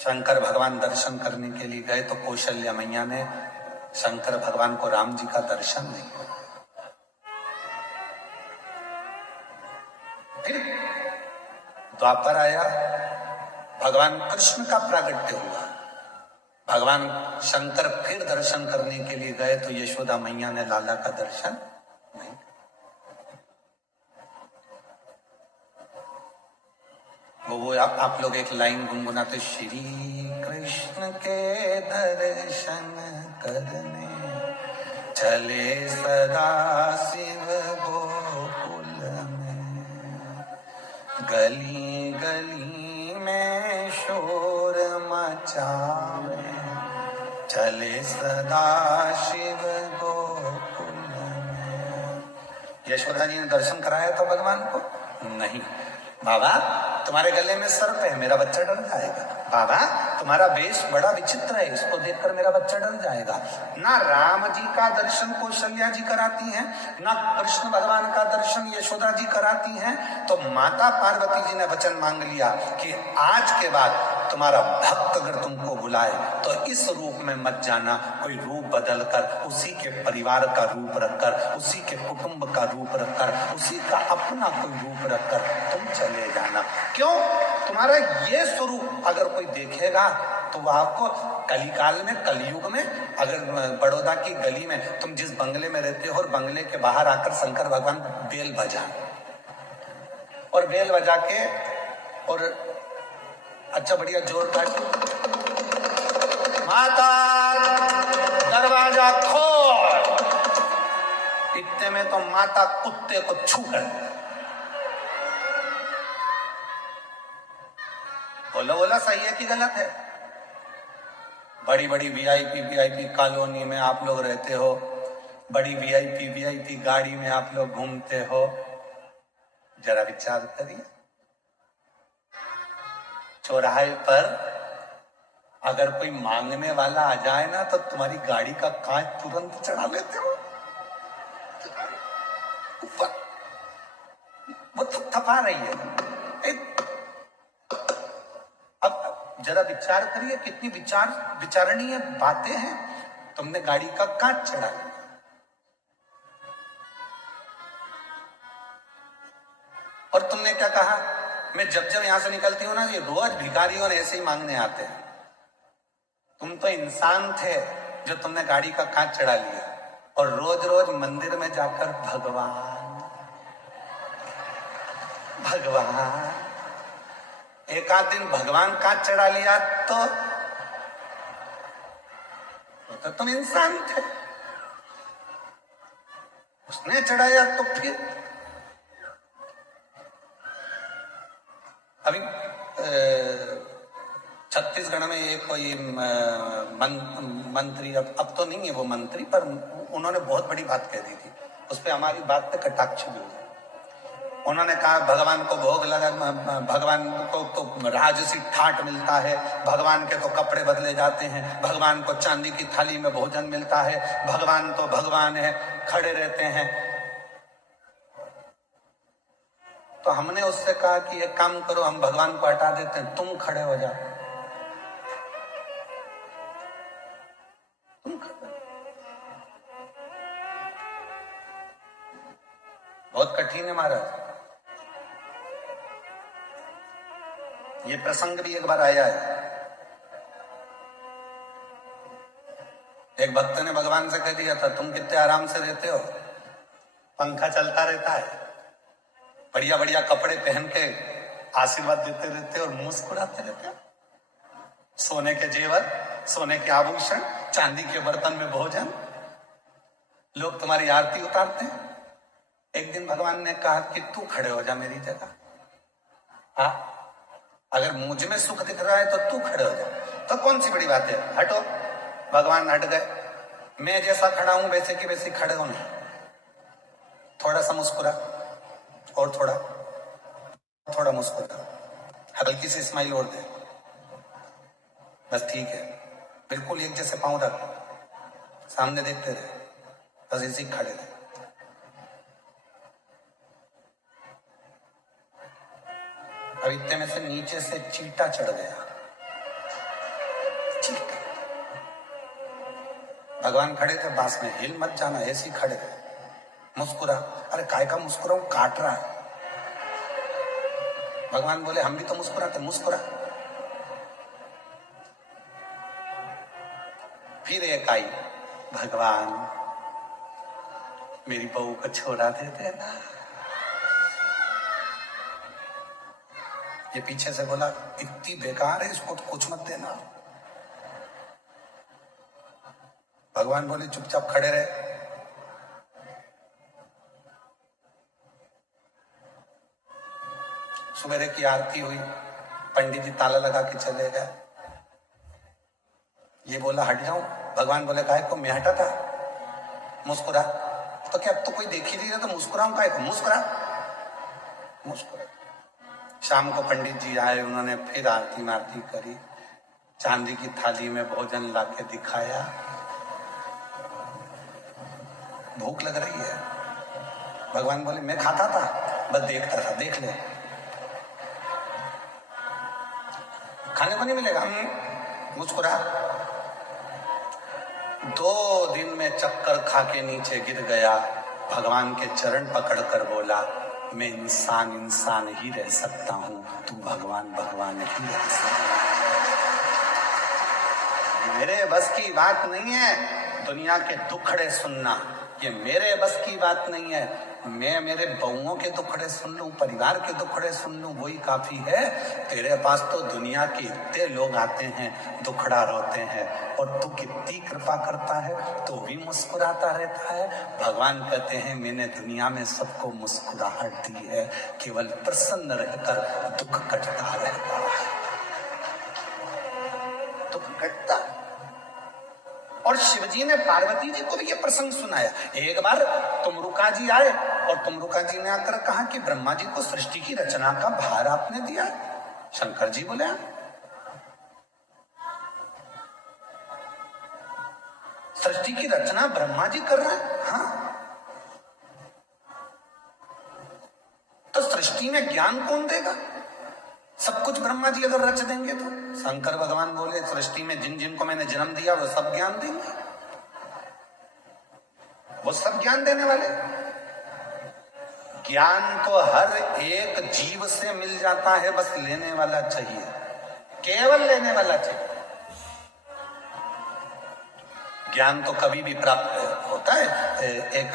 शंकर भगवान दर्शन करने के लिए गए तो कौशल्या मैया ने शंकर भगवान को राम जी का दर्शन नहीं किया। फिर द्वापर आया, भगवान कृष्ण का प्रागट्य हुआ। भगवान शंकर फिर दर्शन करने के लिए गए तो यशोदा मैया ने लाला का दर्शन नहीं। वो आप लोग एक लाइन गुनगुनाते, श्री कृष्ण के दर्शन करने चले सदा शिव गोकुल में, गली गली में शोर मचावे चले सदा शिव गोकुल में। यशोदा जी ने दर्शन कराया था भगवान को? नहीं। बाबा तुम्हारे गले में सर्प है, मेरा बच्चा डर जाएगा। बाबा तुम्हारा वेश बड़ा विचित्र है, इसको देखकर मेरा बच्चा डर जाएगा। ना राम जी का दर्शन कौशल्या जी कराती हैं, ना कृष्ण भगवान का दर्शन यशोदा जी कराती हैं। तो माता पार्वती जी ने वचन मांग लिया कि आज के बाद तुम्हारा भक्त अगर तुमको बुलाए तो इस रूप में मत जाना, कोई रूप बदलकर, उसी के परिवार का रूप रखकर, उसी के कुटुंब का रूप रखकर, उसी का अपना कोई रूप रखकर तुम चले जाना। क्यों? तुम्हारा ये स्वरूप अगर कोई देखेगा तो वह आपको कलिकाल में, कलयुग में, अगर बड़ौदा की गली में तुम जिस बंगले में रहते हो और बंगले के बाहर आकर शंकर भगवान बेल बजाएं और बेल बजा के और अच्छा बढ़िया जोरदार, माता दरवाजा खोल, इतने में तो माता कुत्ते को छू कर, बोलो बोला सही है कि गलत है? बड़ी बड़ी वीआईपी कॉलोनी में आप लोग रहते हो, बड़ी वीआईपी गाड़ी में आप लोग घूमते हो, जरा विचार करिए, चौराहे पर अगर कोई मांगने वाला आ जाए ना तो तुम्हारी गाड़ी का कांच तुरंत चढ़ा लेते हो ऊपर, वो थपथपा रही है। अब जरा विचार करिए कितनी विचारणीय बातें हैं। तुमने गाड़ी का कांच चढ़ा लिया और तुमने क्या कहा, मैं जब यहां से निकलती हूं ना, ये रोज भिखारियों ने ऐसे ही मांगने आते हैं। तुम तो इंसान थे जो तुमने गाड़ी का कांच चढ़ा लिया और रोज रोज मंदिर में जाकर भगवान भगवान, एक आध दिन भगवान कांच चढ़ा लिया तो तुम इंसान थे, उसने चढ़ाया तो फिर अभी छत्तीसगढ़ में एक कोई मंत्री, अब तो नहीं है वो मंत्री, पर उन्होंने बहुत बड़ी बात कह दी थी, उस पर हमारी बात पे कटाक्ष भी हुआ। उन्होंने कहा भगवान को भोग लगा, भगवान को तो राजसी ठाट मिलता है, भगवान के तो कपड़े बदले जाते हैं, भगवान को चांदी की थाली में भोजन मिलता है, भगवान तो भगवान है, खड़े रहते हैं। तो हमने उससे कहा कि एक काम करो, हम भगवान को हटा देते हैं, तुम खड़े हो जाओ, तुम खड़े। बहुत कठिन है महाराज। ये प्रसंग भी एक बार आया है। एक भक्त ने भगवान से कह दिया था, तुम कितने आराम से रहते हो, पंखा चलता रहता है, बढ़िया बढ़िया कपड़े पहन के आशीर्वाद देते रहते हो और मुस्कुराते रहते हो, सोने के जेवर, सोने के आभूषण, चांदी के बर्तन में भोजन, लोग तुम्हारी आरती उतारते हैं। एक दिन भगवान ने कहा कि तू खड़े हो जा मेरी जगह, हाँ, अगर मुझ में सुख दिख रहा है तो तू खड़े हो जा, तो कौन सी बड़ी बात है, हटो। भगवान हट गए, मैं जैसा खड़ा हूं वैसे की वैसी खड़े होना, थोड़ा सा मुस्कुरा और थोड़ा मुस्कुरा, हल्की सी स्माइल और दे, बस ठीक है, बिल्कुल एक जैसे पांव रख, सामने देखते रहे, बस इसी खड़े रहे। अब इतने में से नीचे से चींटा चढ़ गया। चींटा। भगवान खड़े थे पास में, हिल मत जाना, ऐसे ही खड़े थे। मुस्कुरा, अरे काय का मुस्कुराऊं, काट रहा है। भगवान बोले हम भी तो मुस्कुराते, मुस्कुरा। फिर एक आई, भगवान मेरी बहू को छोड़ा दे देना। ये पीछे से बोला इतनी बेकार है, इसको तो कुछ मत देना। भगवान बोले चुपचाप खड़े रहे। सवेरे की आरती हुई, पंडित जी ताला लगा के चले गए। ये बोला हट जाऊं, भगवान बोले काहे को, मैं हटा था। मुस्कुरा, तो क्या अब तो कोई देख ही नहीं रहा तो मुस्कुराऊं काहे को, मुस्कुरा। मुस्कुरा। शाम को पंडित जी आए, उन्होंने फिर आरती मारती करी, चांदी की थाली में भोजन लाके दिखाया। भूख लग रही है। भगवान बोले मैं खाता था, बस देखता था, देख ले। खाने को नहीं मिलेगा, मुस्कुरा। 2 दिन में चक्कर खा के नीचे गिर गया। भगवान के चरण पकड़कर बोला मैं इंसान इंसान ही रह सकता हूं, तू भगवान भगवान ही रह सकता। मेरे बस की बात नहीं है दुनिया के दुखड़े सुनना, ये मेरे बस की बात नहीं है। मैं मेरे बहुओं के दुखड़े सुन लूं, परिवार के दुखड़े सुन लूं, वही काफी है। तेरे पास तो दुनिया के इतने लोग आते हैं, दुखड़ा रोते हैं, और तू कितनी कृपा करता है, तो भी मुस्कुराता रहता है। भगवान कहते हैं मैंने दुनिया में सबको मुस्कुराहट दी है, केवल प्रसन्न रहकर दुख कटता रहता है। दुख कटता। और शिवजी ने पार्वती जी को भी यह प्रसंग सुनाया। एक बार तुमरुका जी आए और तुमरुका जी ने आकर कहा कि ब्रह्मा जी को सृष्टि की रचना का भार आपने दिया। शंकर जी बोले सृष्टि की रचना ब्रह्मा जी कर रहे हैं। हाँ, तो सृष्टि में ज्ञान कौन देगा? सब कुछ ब्रह्मा जी अगर रच देंगे तो। शंकर भगवान बोले सृष्टि में जिन जिन को मैंने जन्म दिया वो सब ज्ञान देंगे, वो सब ज्ञान देने वाले। ज्ञान तो हर एक जीव से मिल जाता है, बस लेने वाला चाहिए, केवल लेने वाला चाहिए। ज्ञान तो कभी भी प्राप्त होता है। एक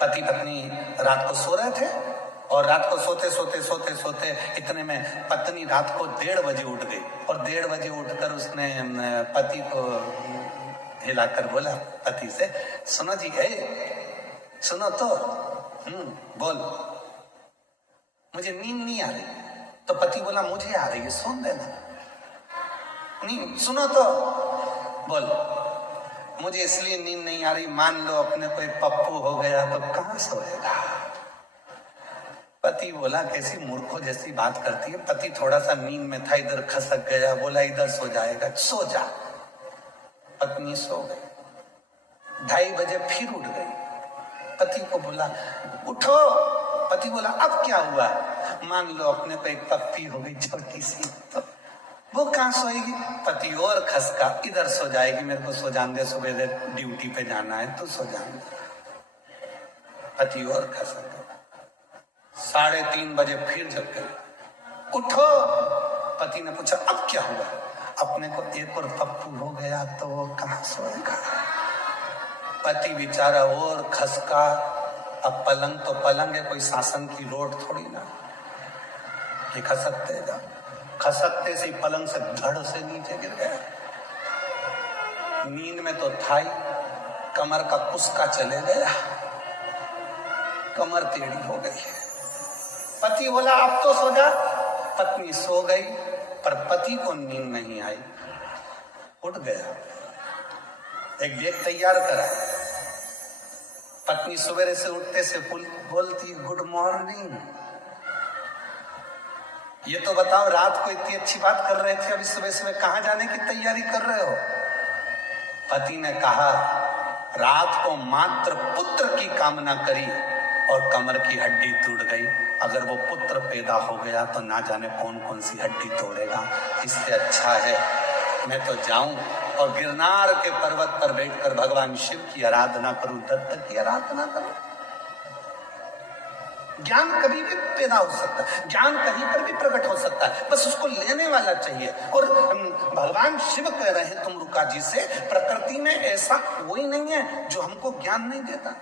पति पत्नी रात को सो रहे थे और रात को सोते सोते सोते सोते इतने में पत्नी रात को 1:30 बजे उठ गई, और 1:30 बजे उठकर उसने पति को हिलाकर बोला पति से, सुनो जी, सुनो तो, बोल, मुझे नींद नहीं आ रही। तो पति बोला मुझे आ रही है, सुन देना। नहीं, सुनो तो, बोल, मुझे इसलिए नींद नहीं आ रही, मान लो अपने कोई पप्पू हो गया तो कहां सोएगा। पति बोला कैसी मूर्खों जैसी बात करती है। पति थोड़ा सा नींद में था, इधर खसक गया, बोला इधर सो जाएगा, सो जा। पत्नी सो गई। 2:30 बजे फिर उठ गई। पति को बोला उठो। पति बोला अब क्या हुआ? मान लो अपने को एक पप्पी हो गई छोटी सी, तो वो कहां सोएगी? पति और खसका, इधर सो जाएगी, मेरे को सो जान दे, सुबह ड्यूटी पे जाना है, तो सो जान दे। पति और खसक। 3:30 बजे फिर जग गई। उठो। पति ने पूछा अब क्या हुआ? अपने को एक और पप्पू हो गया तो वो कहां सोएगा? पति बेचारा और खसका। अब पलंग तो पलंग है, कोई शासन की रोड थोड़ी ना कि खसकतेगा। खसकते से पलंग से धड़ से नीचे गिर गया। नींद में तो था ही, कमर का कुस्का चले गया, कमर टेढ़ी हो गई। पति बोला अब तो सो जा। पत्नी सो गई, पर पति को नींद नहीं आई, उठ गया। एक बैग तैयार करा। पत्नी सवेरे से उठते से बोलती गुड मॉर्निंग। ये तो बताओ रात को इतनी अच्छी बात कर रहे थे, अभी सुबह सुबह कहां जाने की तैयारी कर रहे हो? पति ने कहा रात को मात्र पुत्र की कामना करी और कमर की हड्डी टूट गई। अगर वो पुत्र पैदा हो गया तो ना जाने कौन कौन सी हड्डी तोड़ेगा। इससे अच्छा है मैं तो जाऊं और गिरनार के पर्वत पर बैठकर भगवान शिव की आराधना करूं, दत्त की आराधना करूं। ज्ञान कभी भी पैदा हो सकता है, ज्ञान कहीं पर भी प्रकट हो सकता है, बस उसको लेने वाला चाहिए। और भगवान शिव कह रहे हैं तुमरुका जी से, प्रकृति में ऐसा कोई नहीं है जो हमको ज्ञान नहीं देता।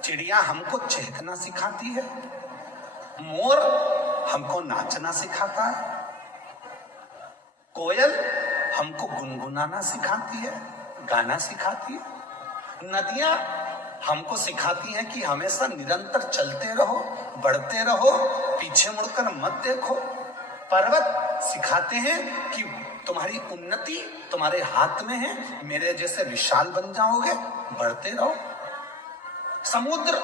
चिड़िया हमको चहकना सिखाती है, मोर हमको नाचना सिखाता है, कोयल हमको गुनगुनाना सिखाती है, गाना सिखाती है, नदियां हमको सिखाती हैं कि हमेशा निरंतर चलते रहो, बढ़ते रहो, पीछे मुड़कर मत देखो। पर्वत सिखाते हैं कि तुम्हारी उन्नति तुम्हारे हाथ में है, मेरे जैसे विशाल बन जाओगे, बढ़ते रहो। समुद्र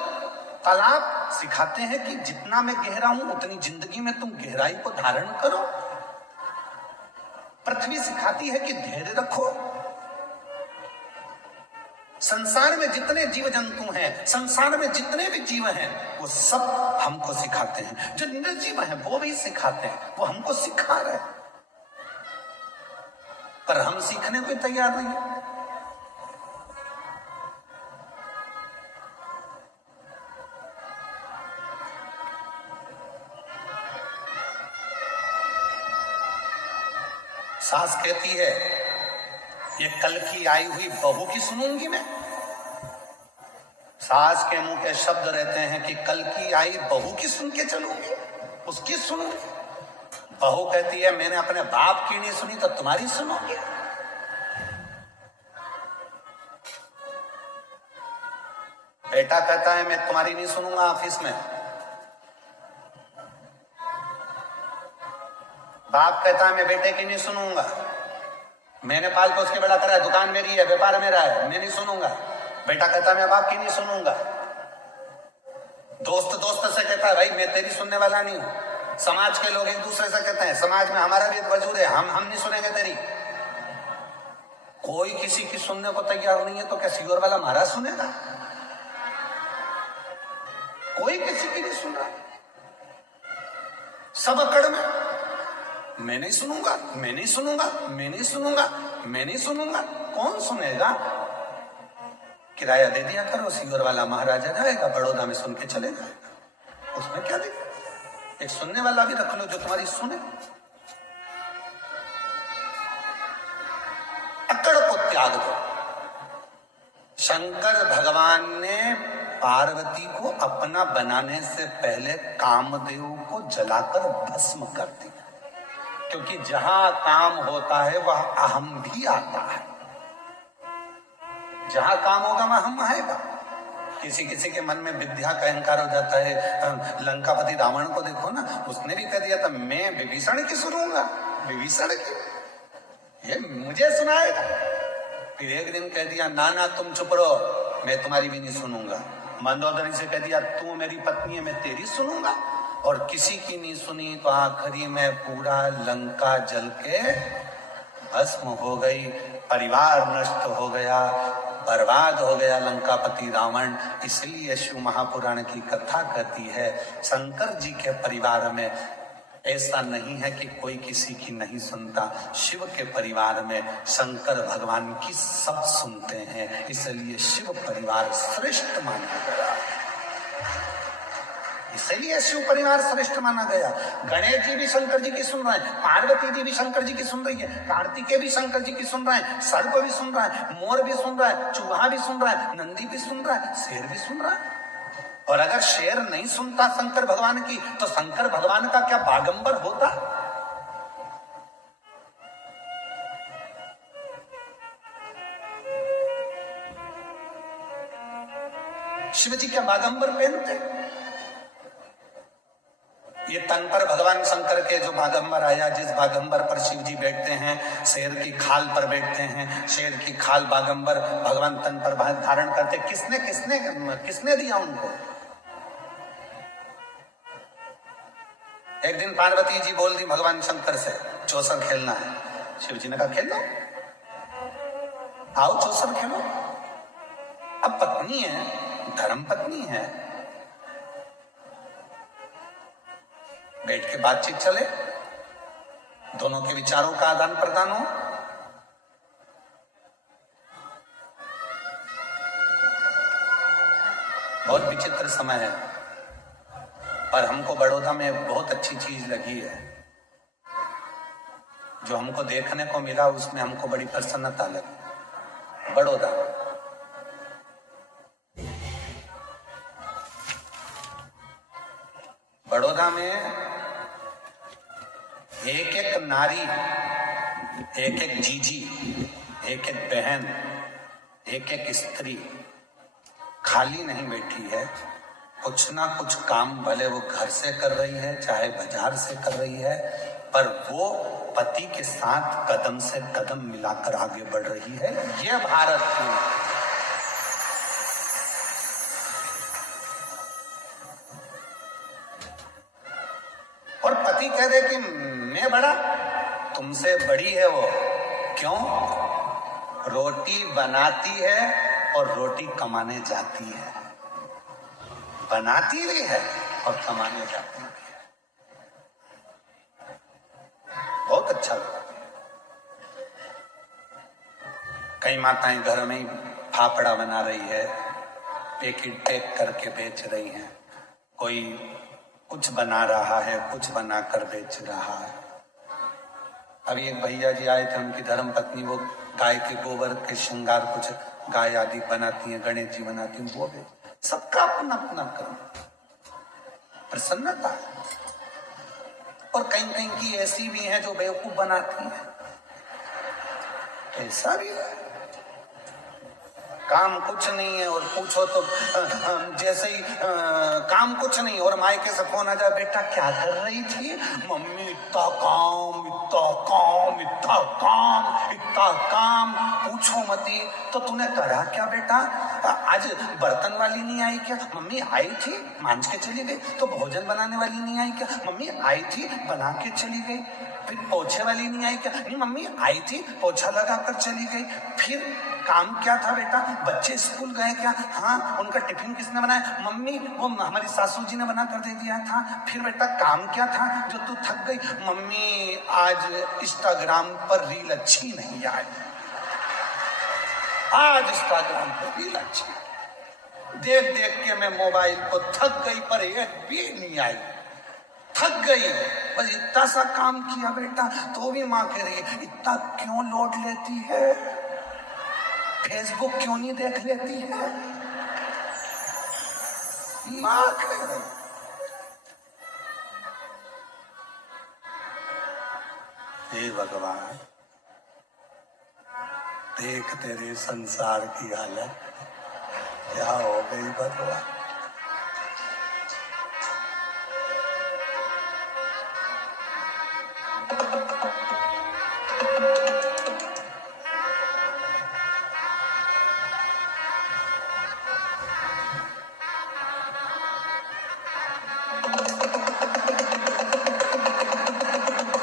तालाब सिखाते हैं कि जितना मैं गहरा हूं उतनी जिंदगी में तुम गहराई को धारण करो। पृथ्वी सिखाती है कि धैर्य रखो। संसार में जितने जीव जंतु हैं, संसार में जितने भी जीव हैं, वो सब हमको सिखाते हैं। जो निर्जीव हैं वो भी सिखाते हैं, वो हमको सिखा रहे हैं, पर हम सीखने को तैयार नहीं है। सास कहती है ये कल की आई हुई बहू की सुनूंगी मैं। सास के मुंह के शब्द रहते हैं कि कल की आई बहू की सुन के चलूंगी, उसकी सुनूंगी। बहू कहती है मैंने अपने बाप की नहीं सुनी तो तुम्हारी सुनूंगी। बेटा कहता है मैं तुम्हारी नहीं सुनूंगा ऑफिस में। बाप कहता है मैं बेटे की नहीं सुनूंगा, मैंने पाल को उसके बड़ा करा है, दुकान मेरी है, व्यापार मेरा है, मैं नहीं सुनूंगा। बेटा कहता है मैं बाप की नहीं सुनूंगा। दोस्त दोस्त से कहता है भाई मैं तेरी सुनने वाला नहीं हूं। समाज के लोग एक दूसरे से कहते हैं समाज में हमारा भी एक वजूद है, हम नहीं सुनेंगे तेरी। कोई किसी की सुनने को तैयार नहीं है तो क्या सियोर वाला महाराज सुनेगा? कोई किसी की नहीं सुन रहा, सब अकड़ में मैं नहीं सुनूंगा, मैं नहीं सुनूंगा, मैं नहीं सुनूंगा, मैं नहीं सुनूंगा। कौन सुनेगा? किराया दे दिया करो, सियोर वाला महाराजा जाएगा, बड़ौदा में सुन के चले जाएगा, उसमें क्या दिक्कत? एक सुनने वाला भी रख लो जो तुम्हारी सुने। अकड़ को त्याग दो। शंकर भगवान ने पार्वती को अपना बनाने से पहले कामदेव को जलाकर भस्म कर दिया, क्योंकि जहां काम होता है वह अहम भी आता है। जहां काम होगा वहां हम आएगा। किसी किसी के मन में विद्या का अहंकार हो जाता है। लंकापति रावण को देखो ना, उसने भी कह दिया था मैं विभीषण की सुनूंगा, विभीषण की, ये मुझे सुनाएगा। फिर एक दिन कह दिया ना ना तुम चुप रहो, मैं तुम्हारी भी नहीं सुनूंगा। मंदोदरी से कह दिया तू मेरी पत्नी है, मैं तेरी सुनूंगा। और किसी की नहीं सुनी तो आखिरी में पूरा लंका जल के भस्म हो गई, परिवार नष्ट हो गया, बर्बाद हो गया लंकापति रावण। इसलिए शिव महापुराण की कथा कहती है शंकर जी के परिवार में ऐसा नहीं है कि कोई किसी की नहीं सुनता। शिव के परिवार में शंकर भगवान की सब सुनते हैं, इसलिए शिव परिवार श्रेष्ठ माना गया। इसलिए शिव परिवार श्रेष्ठ माना गया। गणेश जी भी शंकर जी की सुन रहे हैं, पार्वती जी भी शंकर जी की सुन रही है, कार्तिकेय भी शंकर जी की सुन रहे हैं, सर्प भी सुन रहा है, मोर भी सुन रहा है, चूहा भी सुन रहा है, नंदी भी सुन रहा है, शेर भी सुन रहा है। और अगर शेर नहीं सुनता शंकर भगवान की तो शंकर भगवान का क्या बागंबर होता? शिव जी क्या बागंबर पहनते? ये तन पर भगवान शंकर के जो बागंबर आया, जिस बागंबर पर शिव जी बैठते हैं, शेर की खाल पर बैठते हैं, शेर की खाल बागंबर भगवान तन पर धारण करते। किसने किसने किसने दिया उनको? एक दिन पार्वती जी बोल दी भगवान शंकर से चौसर खेलना है। शिव जी ने कहा खेल लो, आओ चौसर खेलो। अब पत्नी है, धर्म पत्नी है, बैठ के बातचीत चले, दोनों के विचारों का आदान प्रदान हो। बहुत विचित्र समय है, पर हमको बड़ौदा में बहुत अच्छी चीज लगी है। जो हमको देखने को मिला उसमें हमको बड़ी प्रसन्नता लगी। बड़ौदा में एक एक नारी, एक एक जीजी, एक एक बहन, एक एक स्त्री खाली नहीं बैठी है। कुछ ना कुछ काम भले वो घर से कर रही है, चाहे बाजार से कर रही है, पर वो पति के साथ कदम से कदम मिलाकर आगे बढ़ रही है। ये भारत की और पति कह दे कि मैं बड़ा, तुमसे बड़ी है वो। क्यों? रोटी बनाती है और रोटी कमाने जाती है। बनाती भी है और कमाने जाती है। बहुत अच्छा लगा। कई माताएं घर में ही फाफड़ा बना रही है, पैकेट पैक करके बेच रही हैं। कोई कुछ बना रहा है, कुछ बनाकर बेच रहा है। अभी एक भैया जी आए थे, उनकी धर्म पत्नी वो गाय के गोबर के श्रृंगार कुछ गाय आदि बनाती हैं, गणेश जी बनाती हैं, वो बेच। सबका अपना अपना कर्म, प्रसन्नता है। और कहीं कहीं की ऐसी भी है जो बेवकूफ बनाती है, ऐसा भी है। काम कुछ नहीं है और पूछो तो जैसे ही काम कुछ नहीं और मायके से फोन आ जाए, बेटा क्या कर रही थी? मम्मी इतना काम, इतना काम, इतना काम, इतना काम, पूछो मती। तो तूने करा क्या बेटा? आज बर्तन वाली नहीं आई क्या? मम्मी आई थी, मांझ के चली गई। तो भोजन बनाने वाली नहीं आई क्या? मम्मी आई थी, बना के चली गई। फिर पोछे वाली नहीं आई क्या? नहीं मम्मी आई थी, पोछा लगाकर चली गई। फिर काम क्या था बेटा? बच्चे स्कूल गए क्या? हाँ। उनका टिफिन किसने बनाया? मम्मी, वो हमारी सासू जी ने बना कर दे दिया था। फिर बेटा काम क्या था जो तू थक गई? मम्मी आज इंस्टाग्राम पर रील अच्छी नहीं आई, आज इंस्टाग्राम पर रील अच्छी देख देख के मैं मोबाइल को थक गई, पर एक भी नहीं आई, थक गई। बस इतना सा काम किया बेटा। तो भी माँ कह रही है इतना क्यों लोड लेती है? फेसबुक क्यों नहीं देख लेती है? माँ कह रही। हे भगवान, देख तेरे संसार की हालत क्या हो गई भगवान।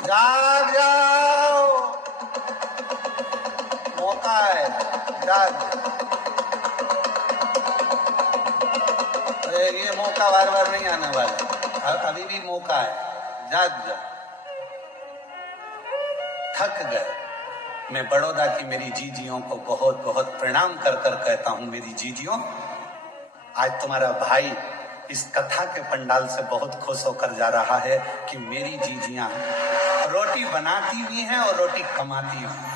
जाग जाओ, मौका है, जाग। अरे ये मौका बार बार नहीं आने वाला, अभी भी मौका है, जाग जाओ। थक गए। मैं बड़ौदा की मेरी जीजियों को बहुत बहुत प्रणाम कर कर कहता हूं, मेरी जीजियों, आज तुम्हारा भाई इस कथा के पंडाल से बहुत खुश होकर जा रहा है कि मेरी जीजियां रोटी बनाती भी हैं और रोटी कमाती भी।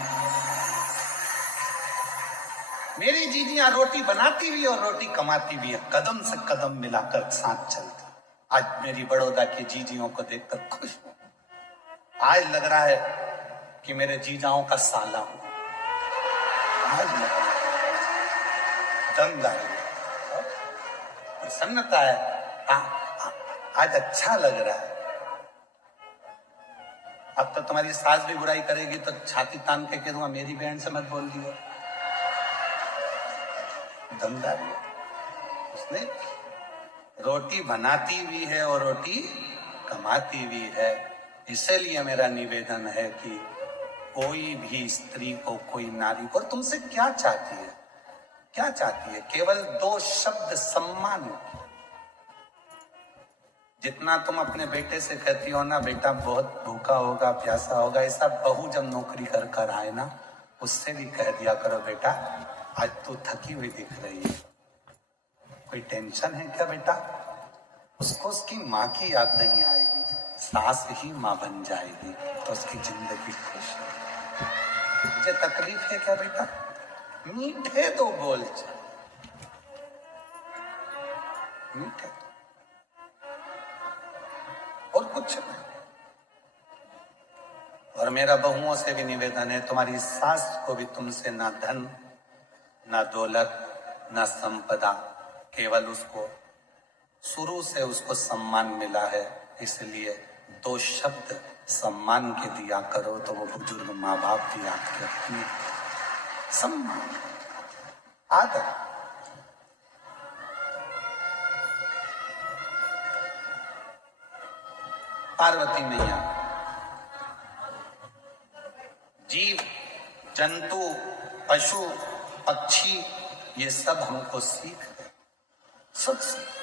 मेरी जीजियां रोटी बनाती भी और रोटी कमाती भी है, कदम से कदम मिलाकर साथ चलती। आज मेरी बड़ौदा की जीजियों को देखकर खुश हूं। आज लग रहा है कि मेरे जीजाओं का साला हूं। आज दमदार प्रसन्नता है। आज अच्छा लग रहा है। अब तो तुम्हारी सास भी बुराई करेगी तो छाती तान के कह दूंगा मेरी बहन से मत बोल दियो। दमदार उसने रोटी बनाती भी है और रोटी कमाती भी है। इसलिए मेरा निवेदन है कि कोई भी स्त्री को, कोई नारी को, तुमसे क्या चाहती है क्या चाहती है? केवल 2 शब्द सम्मान। जितना तुम अपने बेटे से कहती हो ना, बेटा बहुत भूखा होगा, प्यासा होगा, ऐसा बहू जब नौकरी कर कर आए ना, उससे भी कह दिया करो, बेटा आज तू थकी हुई दिख रही है, कोई टेंशन है क्या बेटा? उसको उसकी माँ की याद नहीं आएगी, सास ही माँ बन जाएगी तो उसकी जिंदगी खुश है। मुझे तकलीफ है क्या बेटा? मीठे 2 बोल, मीठे, और कुछ नहीं। और मेरा बहुओं से भी निवेदन है, तुम्हारी सास को भी तुमसे ना धन, ना दौलत, ना संपदा, केवल उसको शुरू से उसको सम्मान मिला है, इसलिए 2 शब्द सम्मान के दिया करो तो वो बुजुर्ग माँ बाप भी आपके अपने। सम्मान, आदर। पार्वती मैया, जीव जंतु पशु पक्षी ये सब हमको सीख, सब सीख।